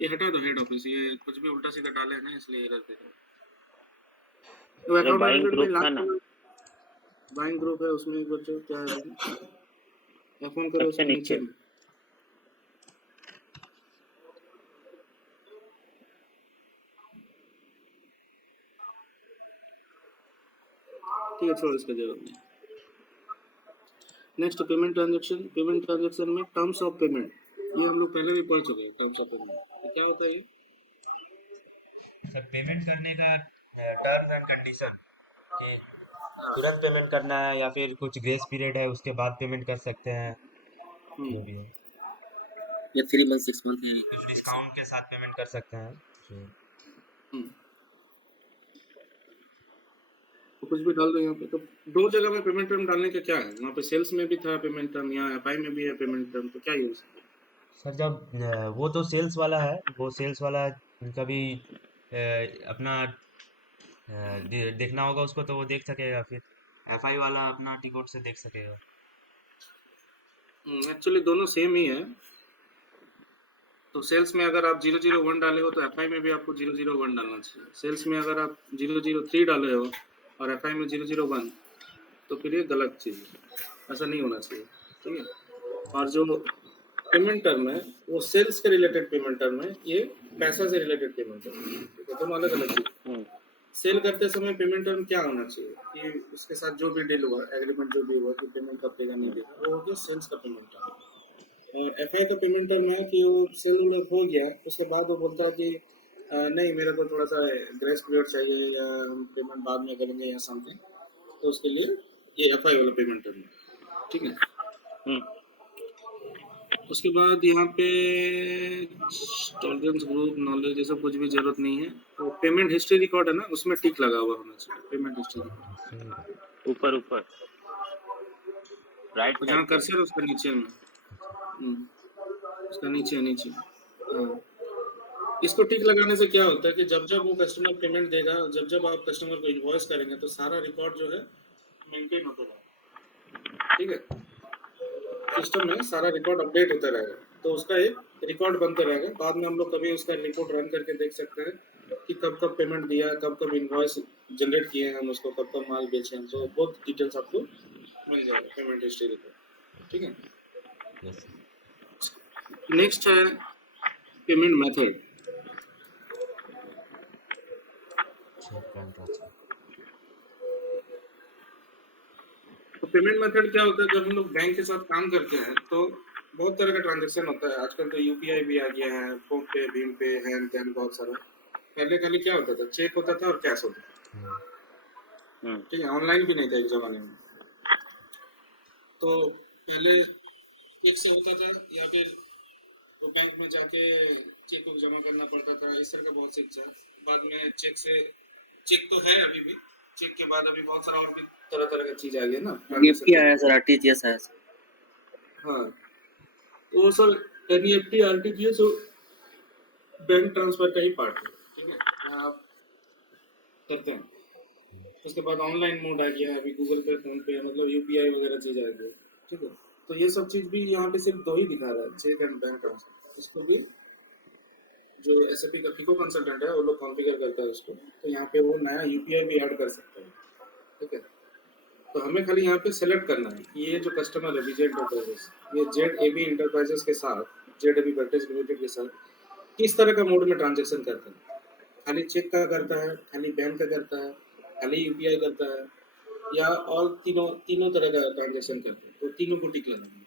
ये हटा दो हेड ऑफिस, ये कुछ भी उल्टा सीधा डाले है ना, इसलिए एरर दे रहा है। तो अकाउंट बाइंग मैनेजमेंट में ग्रुप था ना, बाइंग ग्रुप है, उसमें एक बच्चों क्या है, फोन करो सबसे उसके नीचे में। ठीक है, छोड़ो, इसका जरूरत नहीं। Next payment transaction. Payment transaction में टर्म्स ऑफ पेमेंट, ये हम लोग पहले भी पढ़ चुके हैं। टर्म्स ऑफ पेमेंट तो क्या होता है ये? सर पेमेंट करने का टर्म्स एंड कंडीशन कि तुरंत पेमेंट करना है या फिर कुछ ग्रेस पीरियड है उसके बाद पेमेंट कर सकते हैं, जो भी है। ये 3 मंथ 6 मंथ है। कुछ डिस्काउंट के साथ पेमेंट कर सकते हैं। तो कुछ भी डाल दो यहाँ पे। तो दो जगह में पेमेंट टर्म डालने का क्या है? वहाँ पे सेल्स में भी था पेमेंट टर्म, यहाँ FI में भी है पेमेंट टर्म, तो क्या यूज? सर जब वो तो सेल्स वाला है, वो सेल्स वाला उनका भी अपना देखना होगा उसको, तो वो देख सकेगा। फिर FI वाला अपना टिकट से देख सकेगा। एक्चुअली दोनों सेम ही है। तो सेल्स में अगर आप 001 डाले हो तो FI में भी आपको 001 डालना चाहिए। सेल्स में अगर आप 003 डाले हो और FI में 001, तो फिर ये गलत चीज़ है, ऐसा नहीं होना चाहिए। ठीक है। और जो पेमेंट टर्म है वो सेल्स के रिलेटेड पेमेंट टर्म है, ये पैसा से रिलेटेड पेमेंट टर्म है, तो दोनों अलग अलग चीज। सेल करते समय पेमेंट टर्म क्या होना चाहिए कि उसके साथ जो भी डील हुआ, एग्रीमेंट जो भी हुआ कि पेमेंट कब देगा नहीं देगा, वो हो गया सेल्स का पेमेंट टर्म। FI का पेमेंट टर्म है कि वो सेल हो गया, उसके बाद वो बोलता है कि नहीं मेरे को थोड़ा सा ग्रेस पीरियड चाहिए या हम पेमेंट बाद में करेंगे या समथिंग, तो उसके लिए ये FI वाला पेमेंट टर्म है। ठीक है। उसके बाद यहाँ पे टॉलरेंस ग्रुप, नॉलेज, ये सब कुछ भी जरूरत नहीं है। तो पेमेंट हिस्ट्री रिकॉर्ड है ना, उसमें टिक लगा हुआ होना चाहिए, पेमेंट हिस्ट्री रिकॉर्ड। ऊपर राइट तो जहाँ कर्सर है उसका नीचे में, उसका नीचे हाँ। इसको टिक लगाने से क्या होता है कि जब जब वो कस्टमर पेमेंट देगा, जब जब आप कस्टमर को इनवॉइस करेंगे, तो सारा रिकॉर्ड जो है मेंटेन होता रहेगा। ठीक है। सिस्टम में सारा रिकॉर्ड अपडेट होता रहेगा, तो उसका एक रिकॉर्ड बनता रहेगा। बाद में हम लोग कभी उसका रिपोर्ट रन करके देख सकते हैं कि कब कब पेमेंट दिया, कब कब इनवॉइस जनरेट किए हैं हम उसको, कब कब माल बेचे हैं, तो बहुत डिटेल्स आपको मिल जाएगा पेमेंट हिस्ट्री रिपोर्ट। ठीक है। नेक्स्ट है पेमेंट मेथड। तो पेमेंट मेथड क्या होता है? जब हम लोग बैंक के साथ काम करते हैं तो बहुत तरह का ट्रांजैक्शन होता है। आजकल तो UPI भी आ गया है, फोन पे, भीम पे, हैंड कैन, बहुत सारा। पहले खाली क्या होता था, चेक होता था और कैश होता था। ठीक है। ऑनलाइन भी नहीं था एक जमाने में। तो पहले चेक से होता था या फिर तो बैंक में जाके चेक को जमा करना पड़ता था, इस तरह का बहुत चीज है। बाद में चेक तो है अभी भी, चेक के बाद अभी बहुत सारा और भी तरह तरह का चीज आ गया ना। निफ्टी आया सर, RTGS आया सर। हाँ, वो sir NEFT RTGS bank transfer का ही पार्ट है। ठीक है, आप करते हैं। उसके बाद ऑनलाइन मोड आ गया है अभी, गूगल पे, फोन पे, मतलब UPI वगैरह चीज आ गई। ठीक है। तो ये सब चीज भी यहाँ पे सिर्फ दो ही दिखा रहा है, चेक एंड बैंक ट्रांसफर। उसको भी जो SAP का FICO कंसल्टेंट है वो लोग कॉन्फ़िगर करता है उसको, तो यहाँ पे वो नया UPI भी ऐड कर सकता है। ठीक है। तो हमें खाली यहाँ पे सेलेक्ट करना है कि ये जो कस्टमर है विजय इंटरप्राइजेस, ये ZAB इंटरप्राइजेस के साथ, ZAB बैटरीज लिमिटेड के साथ किस तरह का मोड में ट्रांजेक्शन करता है। खाली चेक का करता है, खाली बैंक का करता है, खाली UPI करता है, या ऑल तीनों तरह का ट्रांजेक्शन करते हैं, तो तीनों को टिक लगाना।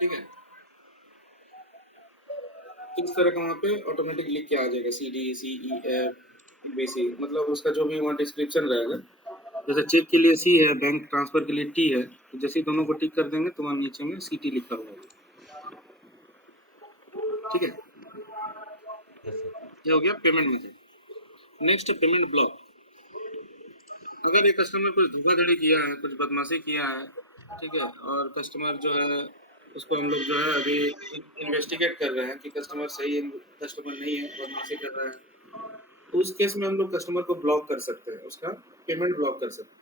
ठीक है, तो इस तरह का वहाँ पे ऑटोमेटिक लिख के आ जाएगा CDCEF BC, मतलब उसका जो भी वहाँ डिस्क्रिप्शन रहेगा। जैसे चेक के लिए C है, बैंक ट्रांसफर के लिए T है, तो जैसे ही दोनों को टिक कर देंगे तो वहाँ नीचे में CT लिखा हुआ है। ठीक है, यस सर। ये हो गया पेमेंट मेथड। नेक्स्ट है पेमेंट ब्लॉक। अगर एक कस्टमर कुछ धोखाधड़ी किया है, कुछ बदमाशी किया है, ठीक है, और कस्टमर जो है उसको हम लोग जो है अभी इन्वेस्टिगेट कर रहे हैं कि कस्टमर सही है, कस्टमर नहीं है, बदमाशी कर रहा है, तो उस केस में हम लोग कस्टमर को ब्लॉक कर सकते हैं, उसका पेमेंट ब्लॉक कर सकते हैं।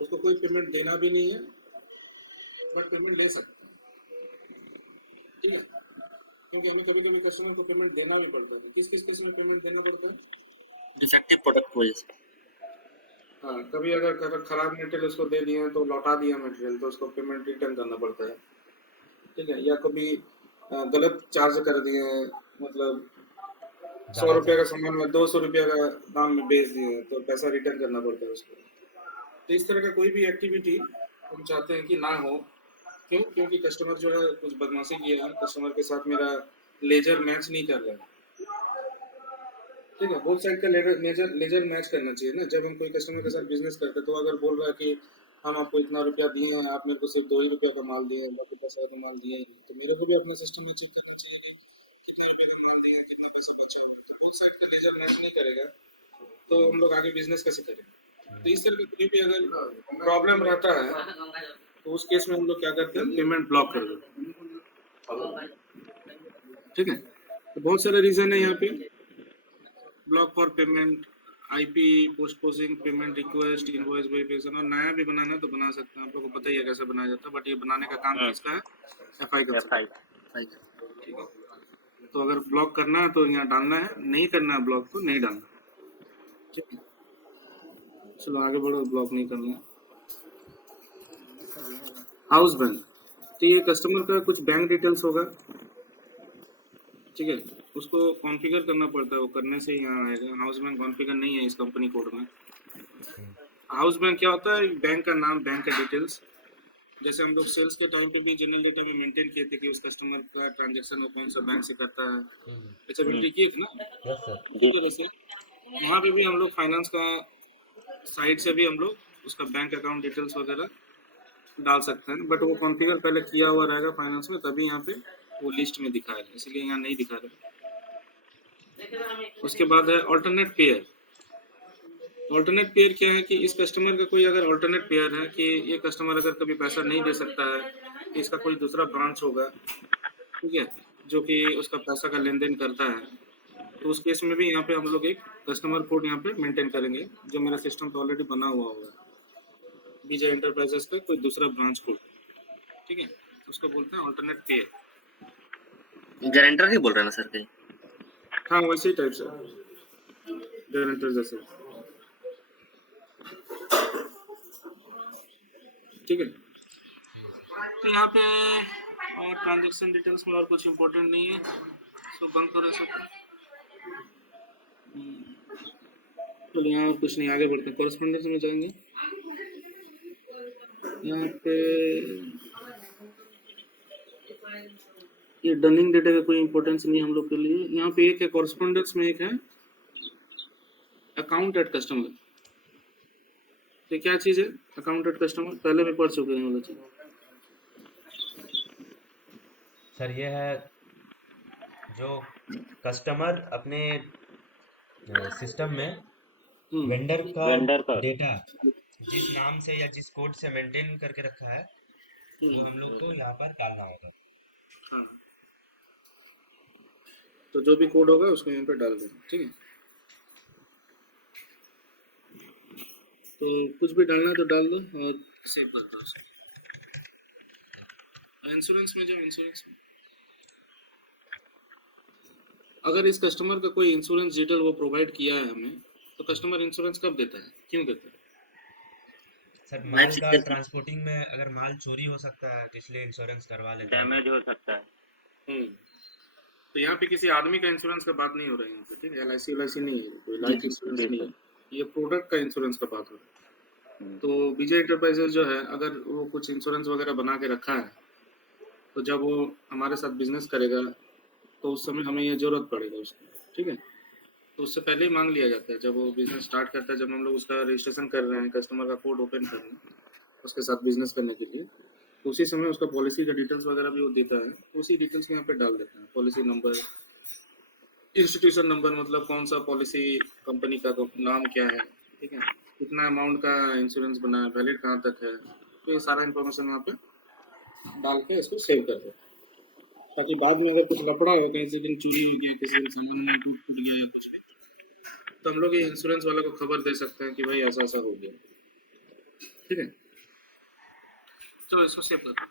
उसको कोई पेमेंट देना भी नहीं है, बट पेमेंट ले सकते हैं। ठीक है, क्योंकि हमें कभी कभी कस्टमर को पेमेंट देना भी पड़ता है। किस किस केस में पेमेंट देना पड़ता है? डिफेक्टिव प्रोडक्ट की वजह से। हाँ, कभी अगर खराब मटेरियल उसको दे दिए तो लौटा दिया मटेरियल, तो उसको पेमेंट रिटर्न करना पड़ता है। ठीक है, या कभी गलत चार्ज कर दिए हैं, मतलब 100 ज़्यादा रुपये का चार्ज। सामान में 200 रुपये का दाम में बेच दिए हैं, तो पैसा रिटर्न करना पड़ता है उसको। तो इस तरह का कोई भी एक्टिविटी हम चाहते हैं कि ना हो। क्यों? क्योंकि कस्टमर जो है कुछ बदमाशी किया है, कस्टमर के साथ मेरा लेजर मैच नहीं कर रहा है। ठीक है, बोथ साइड का लेजर मैच करना चाहिए ना। जब हम कोई कस्टमर के साथ बिजनेस करते हैं, तो अगर बोल रहा है कि हम आपको इतना रुपया दिए हैं, आप मेरे को सिर्फ 2 ही रुपया का माल दिए हैं, बाकी पैसा का माल दिए हैं, तो मेरे को भी अपना सिस्टम में चेक करना चाहिए कितने रुपये का माल दिया, कितने पैसे बचे। बोथ साइड का लेजर मैच नहीं करेगा तो हम लोग आगे बिजनेस कैसे करेंगे? तो इस तरह की कोई भी अगर प्रॉब्लम रहता है, तो उस केस में हम लोग क्या करते हैं, पेमेंट ब्लॉक कर देते हैं। ठीक है, तो बहुत सारे रीजन है यहाँ पे। Block for payment, IP, postponing payment request, invoice verification, और नया भी बनाना है तो बना सकते हैं। आप लोगों को पता ही है कैसे बनाया जाता है, बट ये बनाने का काम किसका है? FI का। FI। ठीक है, तो अगर ब्लॉक करना है तो यहाँ डालना है, नहीं करना है ब्लॉक तो नहीं डालना। ठीक है, चलो आगे बढ़ो, ब्लॉक नहीं करना है। हाउस बैंक, तो ये कस्टमर का कुछ बैंक डिटेल्स होगा। ठीक है, उसको कॉन्फ़िगर करना पड़ता है, वो करने से ही यहाँ आएगा। हाउस बैंक कॉन्फ़िगर नहीं है इस कंपनी कोड में। हाउस बैंक क्या होता है? बैंक का नाम, बैंक का डिटेल्स। जैसे हम लोग सेल्स के टाइम पे भी जनरल डेटा में मेंटेन किए थे कि उस कस्टमर का ट्रांजैक्शन वो कौन सा बैंक से करता है, ऐसा मेंटेन किए थे ना। Yes sir. उसी तरह से वहाँ पे भी हम लोग फाइनेंस का साइड से भी हम लोग उसका बैंक अकाउंट डिटेल्स वगैरह डाल सकते हैं, बट वो कॉन्फ़िगर पहले किया हुआ रहेगा फाइनेंस में, तभी यहाँ पे वो लिस्ट में दिखाएगा, इसलिए यहाँ नहीं दिखा रहा। उसके बाद है ऑल्टरनेट पेयर। ऑल्टरनेट पेयर क्या है कि इस कस्टमर का कोई अगर ऑल्टरनेट पेयर है कि ये कस्टमर अगर कभी पैसा नहीं दे सकता है, कि इसका कोई दूसरा ब्रांच होगा, ठीक है, जो कि उसका पैसा का लेन देन करता है, तो उस केस में भी यहाँ पे हम लोग एक कस्टमर कोड यहाँ पे मेंटेन करेंगे, जो मेरा सिस्टम तो ऑलरेडी बना हुआ होगा, विजय एंटरप्राइजेस का कोई दूसरा ब्रांच कोड। ठीक है, उसको बोलते हैं ऑल्टरनेट पेयर। गारंटर ही बोल रहे हैं ना सर कहीं? हाँ, वैसे ही टाइप से गारंटर जैसे। ठीक है, तो यहाँ पे और ट्रांजैक्शन डिटेल्स में और कुछ इम्पोर्टेंट नहीं है, सो बंद करो सब। चलो यहाँ और कुछ नहीं, आगे बढ़ते हैं, कॉरेस्पॉन्डेंस में जाएंगे। यहाँ पे ये डनिंग डेटा का कोई इम्पोर्टेंस नहीं है हम लोग के लिए। यहाँ पे एक है कॉरेस्पॉन्डेंस में, एक है अकाउंट एट कस्टमर। ये क्या चीज़ है अकाउंट एट कस्टमर? पहले भी पढ़ चुके हैं वाला चीज़। सर ये है जो कस्टमर अपने सिस्टम में वेंडर का डेटा जिस नाम से या जिस कोड से मेंटेन करके रखा है, वो हम लोग को यहाँ पर डालना होगा। हाँ, तो जो भी कोड होगा उसको यहाँ पे डाल देना। ठीक है, तो कुछ भी डालना है तो डाल दो और सेव कर दो उसको। इंश्योरेंस में जाओ, इंश्योरेंस में अगर इस कस्टमर का कोई इंश्योरेंस डिटेल वो प्रोवाइड किया है हमें, तो कस्टमर इंश्योरेंस कब देता है, क्यों देता है? सर माल का ट्रांसपोर्टिंग में अगर माल चोरी हो सकता है तो इसलिए इंश्योरेंस करवा लेते हैं। डैमेज हो सकता है। तो यहाँ पे किसी आदमी का इंश्योरेंस का बात नहीं हो रहा है यहाँ पे। ठीक है, LIC नहीं है, कोई लाइफ इंश्योरेंस नहीं है। ये प्रोडक्ट का इंश्योरेंस का बात हो रहा है। तो विजय एंटरप्राइजेज जो है, अगर वो कुछ इंश्योरेंस वगैरह बना के रखा है, तो जब वो हमारे साथ बिजनेस करेगा तो उस समय हमें ये जरूरत पड़ेगा उसकी, ठीक है। तो उससे पहले ही मांग लिया जाता है, जब वो बिजनेस स्टार्ट करता है, जब हम लोग उसका रजिस्ट्रेशन कर रहे हैं, कस्टमर का कोड ओपन कर रहे हैं उसके साथ बिजनेस करने के लिए, तो उसी समय उसका पॉलिसी का डिटेल्स वगैरह भी वो देता है, तो उसी डिटेल्स को यहाँ पे डाल देते हैं। पॉलिसी नंबर, इंस्टीट्यूशन नंबर, मतलब कौन सा पॉलिसी कंपनी का नाम क्या है, ठीक है, कितना अमाउंट का इंश्योरेंस बना है, वैलिड कहाँ तक है, तो ये सारा इन्फॉर्मेशन वहाँ पे डाल के इसको सेव कर दो, ताकि बाद में अगर कुछ लफड़ा हो, कहीं से कहीं चोरी हो गया, किसी का सामान टूट फूट गया या कुछ भी, तो हम लोग ये इंश्योरेंस वाले को खबर दे सकते हैं कि भाई ऐसा ऐसा हो गया, ठीक है। चलो इसको सेव कर दो।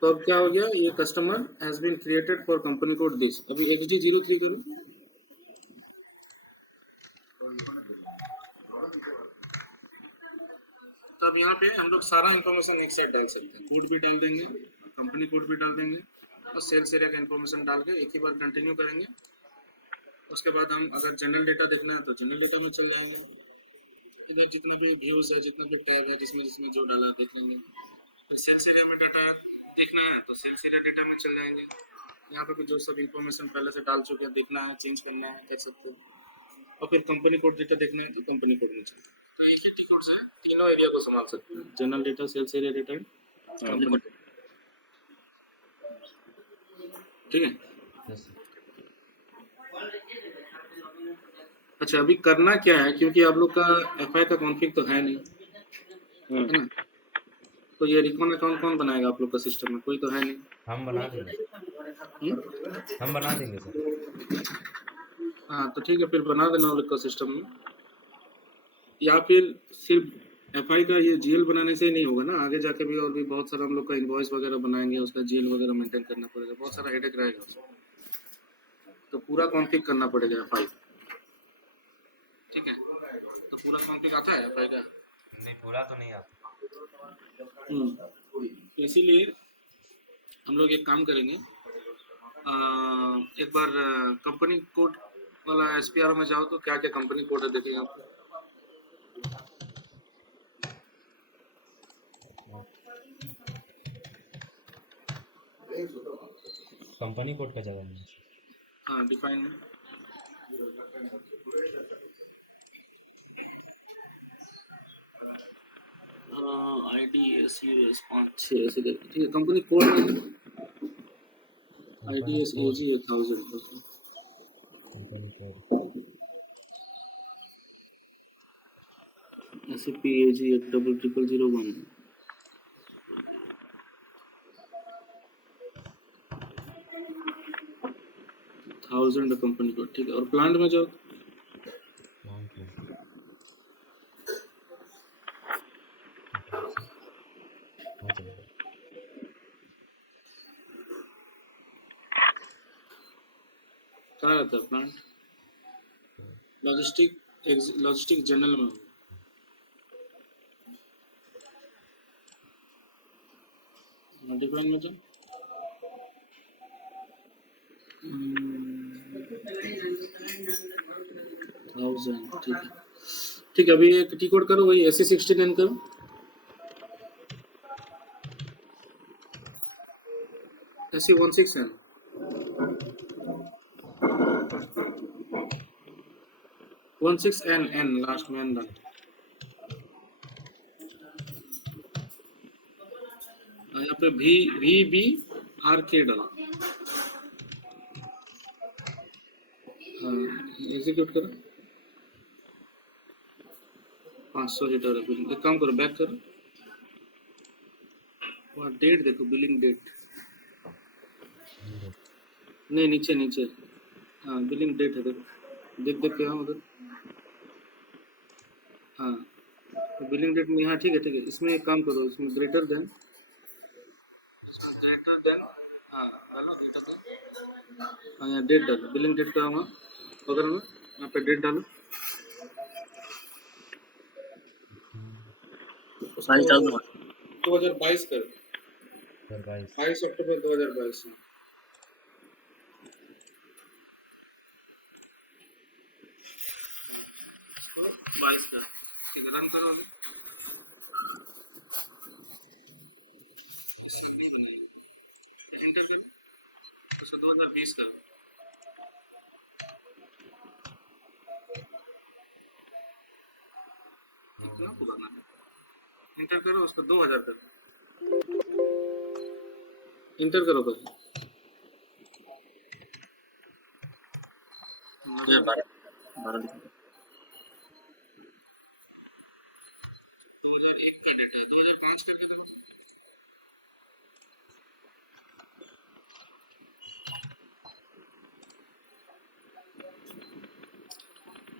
तो अब क्या हो गया, ये customer has been created for company code this. अभी XD03 करो। तब यहाँ पे हम लोग सारा इन्फॉर्मेशन एक साथ डाल सकते हैं, कोड भी डाल देंगे, कंपनी कोड भी डाल देंगे, और सेल्स एरिया का इन्फॉर्मेशन डाल के एक ही बार कंटिन्यू करेंगे। उसके बाद हम अगर जनरल डेटा देखना है तो जनरल डेटा में चल जाएंगे, ठीक है, जितना भी व्यूज है, जितना भी टैग है, जिसमें जिसमें जो डाला है देख लेंगे। सेल्स एरिया में डाटा देखना है तो सेल्स एरिया डेटा में चल जाएंगे, यहाँ पे भी जो सब इन्फॉर्मेशन पहले से डाल चुके हैं, देखना है, चेंज करना है, देख सकते हो। और फिर कंपनी कोड डेटा देखना है तो कंपनी कोड में चलते हैं। तो एक ही टी कोड से तीनों एरिया को संभाल सकते हैं, general data, sales area data, company code, ठीक है। यस अच्छा, अभी करना क्या है, क्योंकि आप लोग का FI का कॉन्फ़िग तो है नहीं, है ना, तो ये रिकॉन अकाउंट कौन बनाएगा आप लोग का सिस्टम में, कोई तो है नहीं। हम बना देंगे, हम बना देंगे सर। हाँ तो ठीक है, फिर बना देना आप लोग का सिस्टम में, या फिर सिर्फ FI का ये GL बनाने से ही नहीं होगा ना, आगे जाके भी और भी बहुत सारा हम लोग का इनवॉइस वगैरह बनाएंगे, उसका GL वगैरह मेंटेन करना पड़ेगा, बहुत सारा हेडेक रहेगा उसमें, तो पूरा कॉन्फ़िग करना पड़ेगा FI, ठीक है। तो पूरा कॉन्फ़िग आता है FI का? नहीं, पूरा तो नहीं आता। इसीलिए हम लोग एक काम करेंगे, एक बार कंपनी कोड वाला SPR में जाओ तो क्या क्या कंपनी कोड है देखेंगे आप। कंपनी कोड का जगह नहीं है। हाँ, डिफाइन में IDSUS 5-6 ऐसे करके, ठीक है, कंपनी कोड में company IDS code, AG 1000, company code SAP AG 80001, 1000 company code, ठीक है। और प्लांट में जाओ, प्लांट में हाँ चलेगा। कहाँ रहता है प्लांट? लॉजिस्टिक जनरल में। डिफाइन में जाओ, 1000, ठीक है, ठीक है। अभी एक टी कोड करो, वही SC69 करो, SC16N, 16N लास्ट में N डाल, यहाँ पे VBRK डालो, एग्जीक्यूट करो, 500 लीटर है। एक काम करो, बैक करो, वहाँ डेट देखो, बिलिंग डेट, नहीं नीचे नीचे, हाँ बिलिंग डेट है, देखो, देख के आओ उधर, हाँ तो बिलिंग डेट में यहाँ, ठीक है ठीक है। इसमें एक काम करो, इसमें ग्रेटर देन, हाँ यहाँ डेट डालो, बिलिंग डेट का वहाँ बगल में, यहाँ पे डेट डालो, उसको 2022 करो, 22 22 अक्टूबर 2022। ठीक है, रन करो। सब नहीं बनेगा, एंटर करो, उसको 2020 करो। कितना पुराना है, एंटर करो, उसको 2000 करो, एंटर करो बस। 2012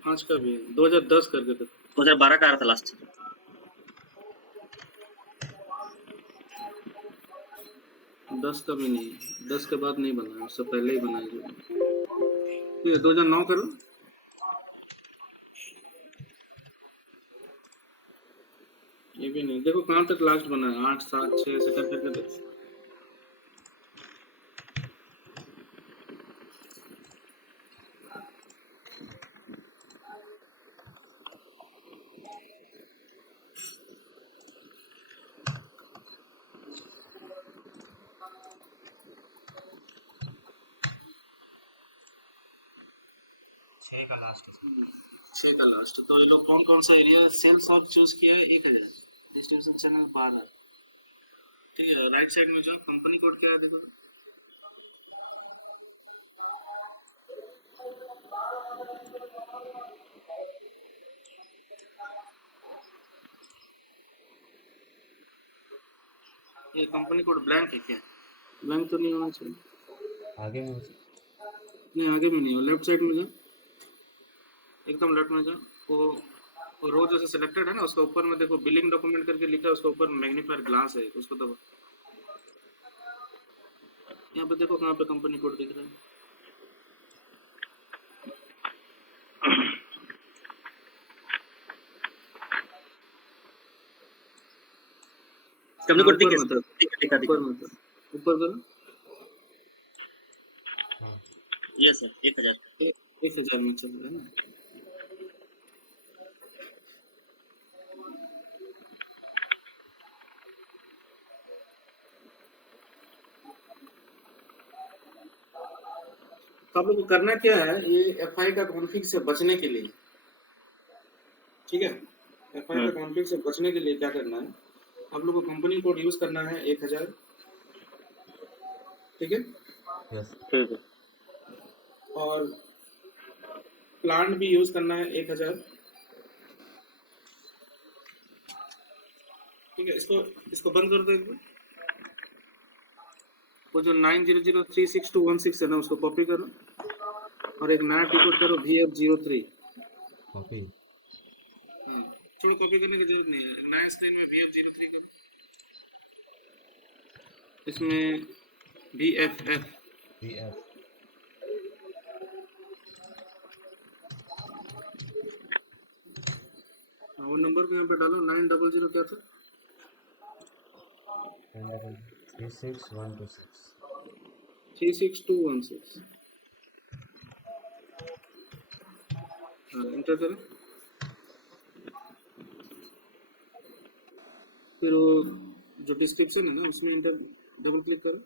पाँच का भी है, 2010 करके दो। 2012 का आ रहा था लास्ट। 10 का भी नहीं, 10 के बाद नहीं बना है, उससे पहले ही बना है जो। ठीक है, 2009 करो। ये भी नहीं, देखो कहाँ तक लास्ट बना है, 8 7 6 सेकंड करके देखो। छः का लास्ट है। 6 का लास्ट। तो ये लोग कौन कौन सा एरिया सेल्स ऑफ चूज किया है? 1000, डिस्ट्रीब्यूशन चैनल 12। ठीक है, राइट साइड में जाओ, कंपनी कोड क्या है देखो। ये कंपनी कोड ब्लैंक है क्या? ब्लैंक तो नहीं होना चाहिए। आगे में नहीं, आगे में नहीं हो, लेफ्ट साइड में जाओ, एकदम लेफ्ट में जाओ। वो रो जैसे सिलेक्टेड है ना, उसका ऊपर में देखो बिलिंग डॉक्यूमेंट करके लिखा है, उसके ऊपर मैग्नीफायर ग्लास है, उसको दबाओ। यहाँ पे देखो कहाँ पे कंपनी कोड दिख रहा है। कंपनी कोड दिख ऊपर गया, मतलब दिखा ऊपर मतलब ऊपर करो। ये सर 1000। 1000 में चल रहा है ना। तो आप लोग को करना क्या है, ये एफआई का कॉन्फ़िग से बचने के लिए, ठीक है, एफआई का कॉन्फ़िग से बचने के लिए क्या करना है, आप लोग को कंपनी कोड यूज करना है 1000। ठीक है, यस ठीक है। और प्लांट भी यूज करना है 1000। ठीक है, इसको बंद कर दो एक बार। वो जो 90036216 है ना, उसको कॉपी करो और एक नया टिकट करो VF03। कॉपी छोड़ो, कॉपी करने की जरूरत नहीं है, नया स्क्रीन में VF03 करो, इसमें VFF। VF वो नंबर को यहाँ पे डालो, 900 क्या था? 36126 36216। एंटर करो। फिर वो जो डिस्क्रिप्शन है ना, उसमें इंटर डबल क्लिक करो।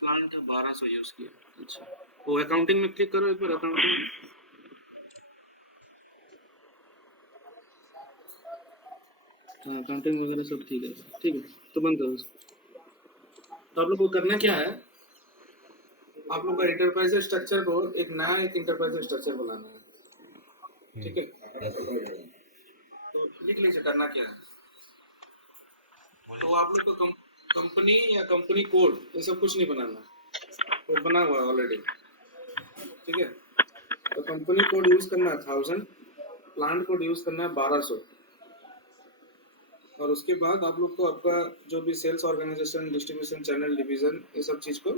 प्लांट 1200 यूज किया। अच्छा, वो अकाउंटिंग में क्लिक करो एक बार, अकाउंटिंग। हाँ, अकाउंटिंग वगैरह सब ठीक है, ठीक है, तो बंद करो उसको। तो आप लोग को करना क्या है, आप लोग का इंटरप्राइज स्ट्रक्चर को एक नया एक इंटरप्राइज स्ट्रक्चर बनाना है। ठीक है, तो लिख लीजिए करना क्या है। तो आप लोग को कंपनी या कंपनी कोड ये सब कुछ नहीं बनाना, वो बना हुआ है ऑलरेडी। ठीक है, तो कंपनी कोड यूज करना है 1000, प्लांट कोड यूज करना है 1200, और उसके बाद आप लोग को आपका जो भी sales organisation, distribution channel, division, ये सब चीज को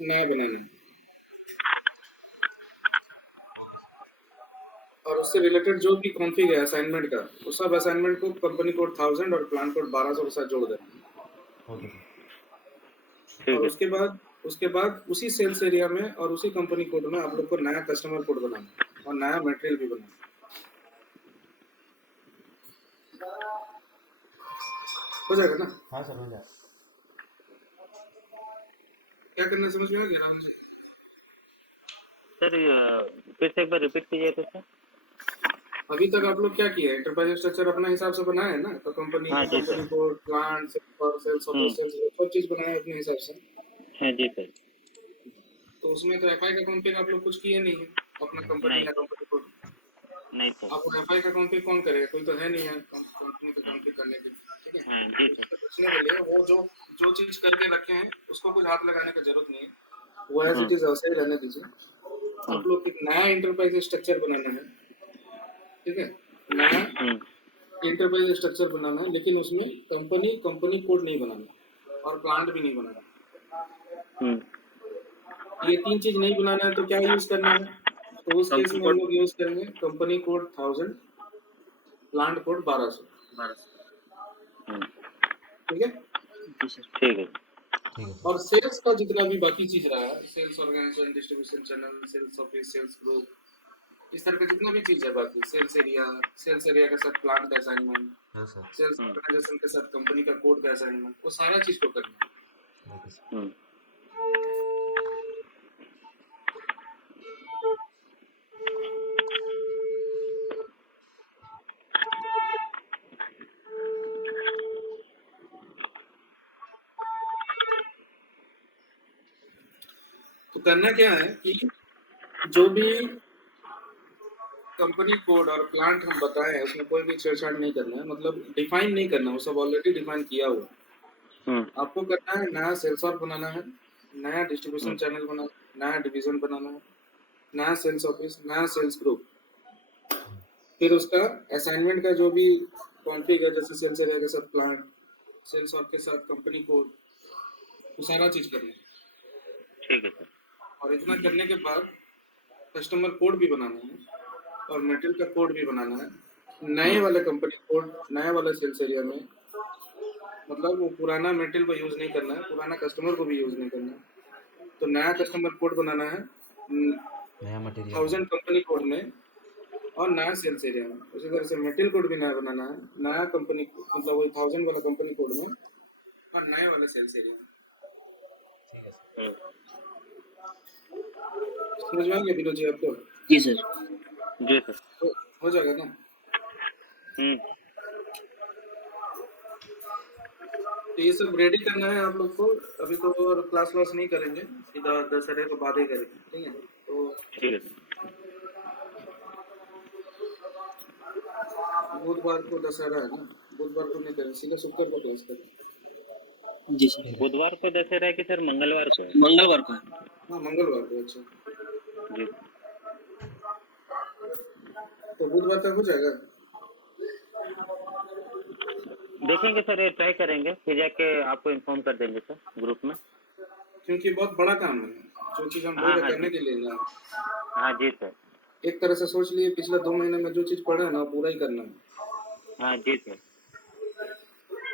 नया बनाना है। और उससे रिलेटेड जो भी कॉन्फ़िग है असाइनमेंट का, वो सब असाइनमेंट को कंपनी कोड 1000 और प्लान कोड 1200 के साथ जोड़ देना। ओके और उसके बाद उसके बाद उसी सेल्स एरिया में और उसी कंपनी कोड में आप लोग को नया कस्टमर कोड बनाना है और नया मटेरियल भी बनाना है। हो जाएगा ना? हाँ सर, हो जाए। क्या करना है समझ में आ गया ना मुझे? सर फिर से एक बार रिपीट कीजिए तो सर। अभी तक आप लोग क्या किया? एंटरप्राइज स्ट्रक्चर अपना हिसाब से बनाया है ना? तो कंपनी हाँ जी कंपनी सर। कोड, प्लांट और सेल्स ऑफिस, सेल्स सब चीज बनाया अपने हिसाब से। हाँ जी सर। तो उसमें तो एफआई का कॉन्फ़िग आप लोग कुछ किए नहीं है अपना कंपनी नहीं। या कंपनी कोड। नहीं सर। आपको एफआई का कॉन्फ़िग कौन करेगा? कोई तो है नहीं है कंपनी का कॉन्फ़िग करने के लिए, ठीक है? हाँ जी सर। उससे बचने के लिए वो जो चीज करके रखे हैं उसको कुछ हाथ लगाने की जरूरत नहीं है, वो एज इट इज वैसे ही रहने दीजिए। आप लोग एक नया एंटरप्राइज स्ट्रक्चर बनाना है, ठीक है? नया एंटरप्राइज स्ट्रक्चर बनाना है, लेकिन उसमें कंपनी कोड नहीं बनाना और प्लांट भी नहीं बनाना। ये तीन चीज नहीं बनाना है तो क्या यूज करना है? तो उस केस में हम लोग यूज करेंगे कंपनी कोड 1000, प्लांट कोड 1200। ठीक है? ठीक है। ठीक है। और सेल्स का जितना भी बाकी चीज रहा है, sales organisation, distribution channel, sales office, sales group, इस तरह का जितना भी चीज है बाकी, सेल्स एरिया के साथ प्लांट का असाइनमेंट, हाँ सर। सेल्स ऑर्गेनाइजेशन के साथ कंपनी का कोड का असाइनमेंट, वो सारा चीज को करना है। Okay sir. तो करना क्या है कि जो भी कंपनी कोड और प्लांट हम बताए हैं उसमें कोई भी छेड़छाड़ नहीं करना है, मतलब डिफाइन नहीं करना, वो सब ऑलरेडी डिफाइन किया हुआ है। आपको करना है नया सेल्स ऑफ बनाना है, नया डिस्ट्रीब्यूशन चैनल बनाना है, नया डिवीजन बनाना है, नया सेल्स ऑफिस, नया सेल्स ग्रुप। फिर उसका असाइनमेंट का जो भी कॉन्फ़िग है, जैसे सेल्स एरिया के साथ प्लांट, सेल्स ऑफ के साथ कंपनी कोड, वो सारा चीज करना है। ठीक है सर। और इतना करने के बाद कस्टमर कोड भी बनाना है और मटेरियल का कोड भी बनाना है, नए वाले कंपनी कोड, नए वाले सेल्स एरिया में। मतलब वो पुराना मटेरियल को यूज नहीं करना है, पुराना कस्टमर को भी यूज नहीं करना है। तो नया कस्टमर कोड बनाना है नया मटेरियल 1000 कंपनी कोड में और नया सेल्स एरिया में। उसी तरह से मटेरियल कोड भी नया बनाना है, नया कंपनी मतलब वही 1000 वाला कंपनी कोड में और नए वाले सेल्स एरिया में। ठीक है सर। समझ में आ गया विनोद जी आपको? जी सर। जी सर। हो जाएगा ना? तो ये सब रेडी करना है आप लोग को। अभी तो और क्लास नहीं करेंगे, सीधा दशहरे के बाद ही करेंगे, ठीक है? तो ठीक है। बुधवार को दशहरा है ना, बुधवार को नहीं करें, सीधा शुक्र को टेस्ट करें। जी सर। बुधवार को दशहरा है कि सर मंगलवार को है? मंगलवार को है। हाँ मंगलवार को। अच्छा, जी। तो बुधवार तक हो जाएगा। देखेंगे सर, ये ट्राई करेंगे, फिर जाके आपको इन्फॉर्म कर देंगे सर ग्रुप में, क्योंकि बहुत बड़ा काम है जो चीज हम बोल रहे करने के लिए ना। हाँ जी सर। एक तरह से सोच लिए पिछले 2 महीने में जो चीज पढ़ा है ना पूरा ही करना है। हाँ जी सर।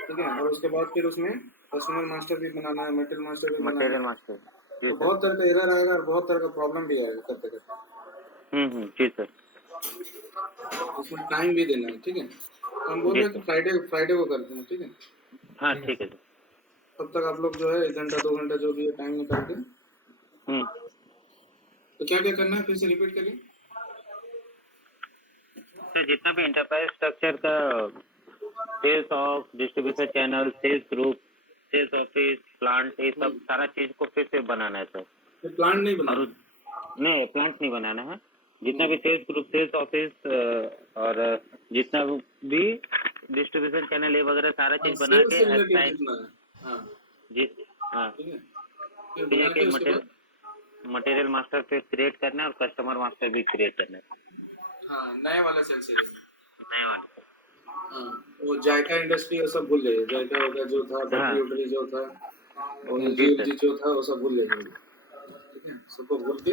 ठीक है? और उसके बाद फिर उसमें कस्टमर मास्टर भी बनाना है, मटेरियल मास्टर भी बनाना मटेरियल है। मास्टर। जी तो सर। बहुत तरह का एरर आएगा और बहुत तरह का प्रॉब्लम भी आएगा करते करते। जी सर। उसमें टाइम भी देना है, ठीक है? हम बोल रहे हैं कि फ्राइडे को करते हैं, ठीक है? हाँ ठीक है सर। तब तक आप लोग जो है 1 घंटा 2 घंटा जो भी है टाइम निकाल के। तो क्या क्या करना है फिर से रिपीट करिए। सर जितना भी एंटरप्राइज स्ट्रक्चर का sales off, distribution channel, sales group, sales office, plant, ये सब सारा चीज को फिर से बनाना है सर। तो प्लान नहीं बनाना। नहीं, प्लांट नहीं बनाना है। जितना भी सेल्स ग्रुप, सेल्स ऑफिस और जितना भी डिस्ट्रीब्यूशन चैनल ये वगैरह सारा चीज बना के हाँ जी। हाँ, ठीक है। फिर फिर बना के जाके उसके बाद मटेरियल मास्टर पे क्रिएट करना है और कस्टमर मास्टर भी क्रिएट करना है। हाँ नए वाला सेल्स एरिया। नए वाले। हाँ, वो जायका इंडस्ट्री और सब भूल जाइए। जायका वगैरह जो था, बैटरी वैटरी जो था और जी जो था वो सब भूल जाइए, ठीक है? सबको भूल के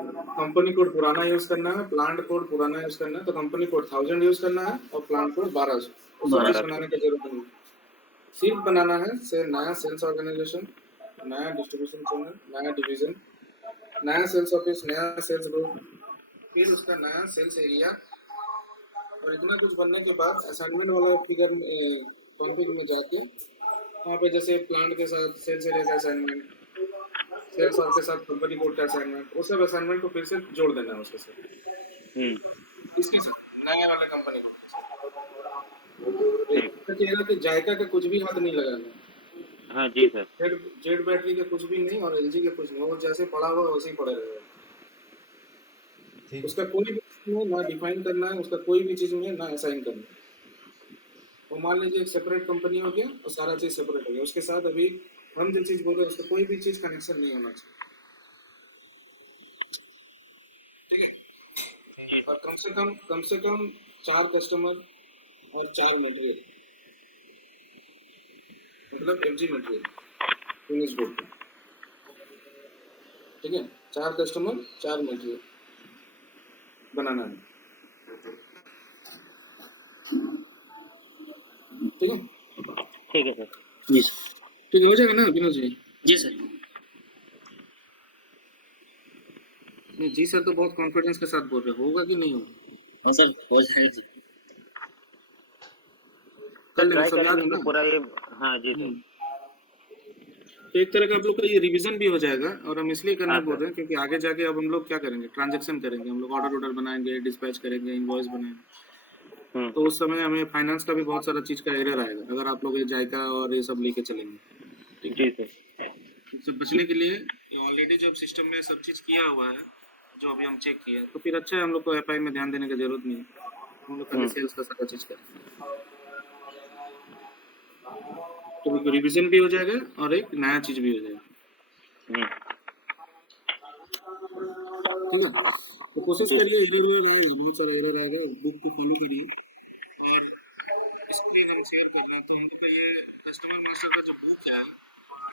कंपनी कोड पुराना यूज करना है, प्लांट कोड पुराना यूज करना है। तो कंपनी कोड 1000 यूज करना है और प्लांट कोड 1200। उसको बनाने की जरूरत नहीं। शीट बनाना है से नया सेल्स ऑर्गेनाइजेशन, नया डिस्ट्रीब्यूशन चैनल, नया डिवीजन, नया सेल्स ऑफिस, नया सेल्स ग्रुप, फिर उसका नया सेल्स एरिया। और इतना कुछ बनने के बाद असाइनमेंट वाला फिगर कॉन्फ़िग में जाके वहाँ पे जैसे प्लांट के साथ सेल्स एरिया का असाइनमेंट, सेल्स ऑफ के साथ कंपनी कोड का असाइनमेंट, वो सब असाइनमेंट को फिर से जोड़ देना है उसके साथ, इसके साथ नया वाला कंपनी कोड के साथ। एक चेहरा के जायका का कुछ भी हाथ नहीं लगाना, हाँ जी सर। जेड बैटरी के कुछ भी नहीं और एलजी के कुछ नहीं, वो जैसे पड़ा हुआ वैसे ही पड़े रहेगा। ठीक। उसका कोई भी चीज में ना डिफाइन करना है, उसका कोई भी चीज में ना असाइन करना है। वो मान लीजिए एक सेपरेट कंपनी हो गया और सारा चीज सेपरेट हो गया, उसके साथ अभी हम जो चीज बोल रहे हैं उसका कोई भी चीज कनेक्शन नहीं होना चाहिए, ठीक है। और कम से कम 4 कस्टमर और 4 मटेरियल, मतलब एफजी मटेरियल फिनिश गुड, ठीक है। 4 कस्टमर 4 मटेरियल बनाना है, ठीक है। ठीक है सर। जी सर। ठीक हो जाएगा ना विनोद जी? जी सर। नहीं जी सर तो बहुत कॉन्फिडेंस के साथ बोल रहे हो, होगा कि नहीं होगा? हाँ सर, हो जाएगा जी। कर लेंगे, ट्राई सब याद करेंगे है कि ना? पूरा ये। हाँ जी सर। तो एक तरह का आप लोग का ये रिवीजन भी हो जाएगा, और हम इसलिए करने हाँ बोल सर। रहे हैं क्योंकि आगे जाके अब हम लोग क्या करेंगे, ट्रांजैक्शन करेंगे, हम लोग ऑर्डर बनाएंगे, डिस्पैच करेंगे, इनवॉइस बनाएंगे, तो उस समय हमें फाइनेंस का भी बहुत सारा चीज का एरर आएगा अगर आप लोग ये जायका और ये सब लेके चलेंगे, ठीक है। जी सर। इससे बचने के लिए ऑलरेडी जब सिस्टम में सब चीज किया हुआ है जो अभी हम चेक किया, तो फिर अच्छा है, हम लोग को एफआई में ध्यान देने की जरूरत नहीं है, हम लोग खाली सेल्स का सारा चीज करें, तो एक रिवीजन भी हो जाएगा और एक नया चीज भी हो जाएगा, ठीक है। तो कोशिश करिए एरर बहुत सारा एरर आएगा, बुक को फॉलो करिए और इसको हम शेयर करना है। तो हम लोग का ये कस्टमर मास्टर का जो बुक है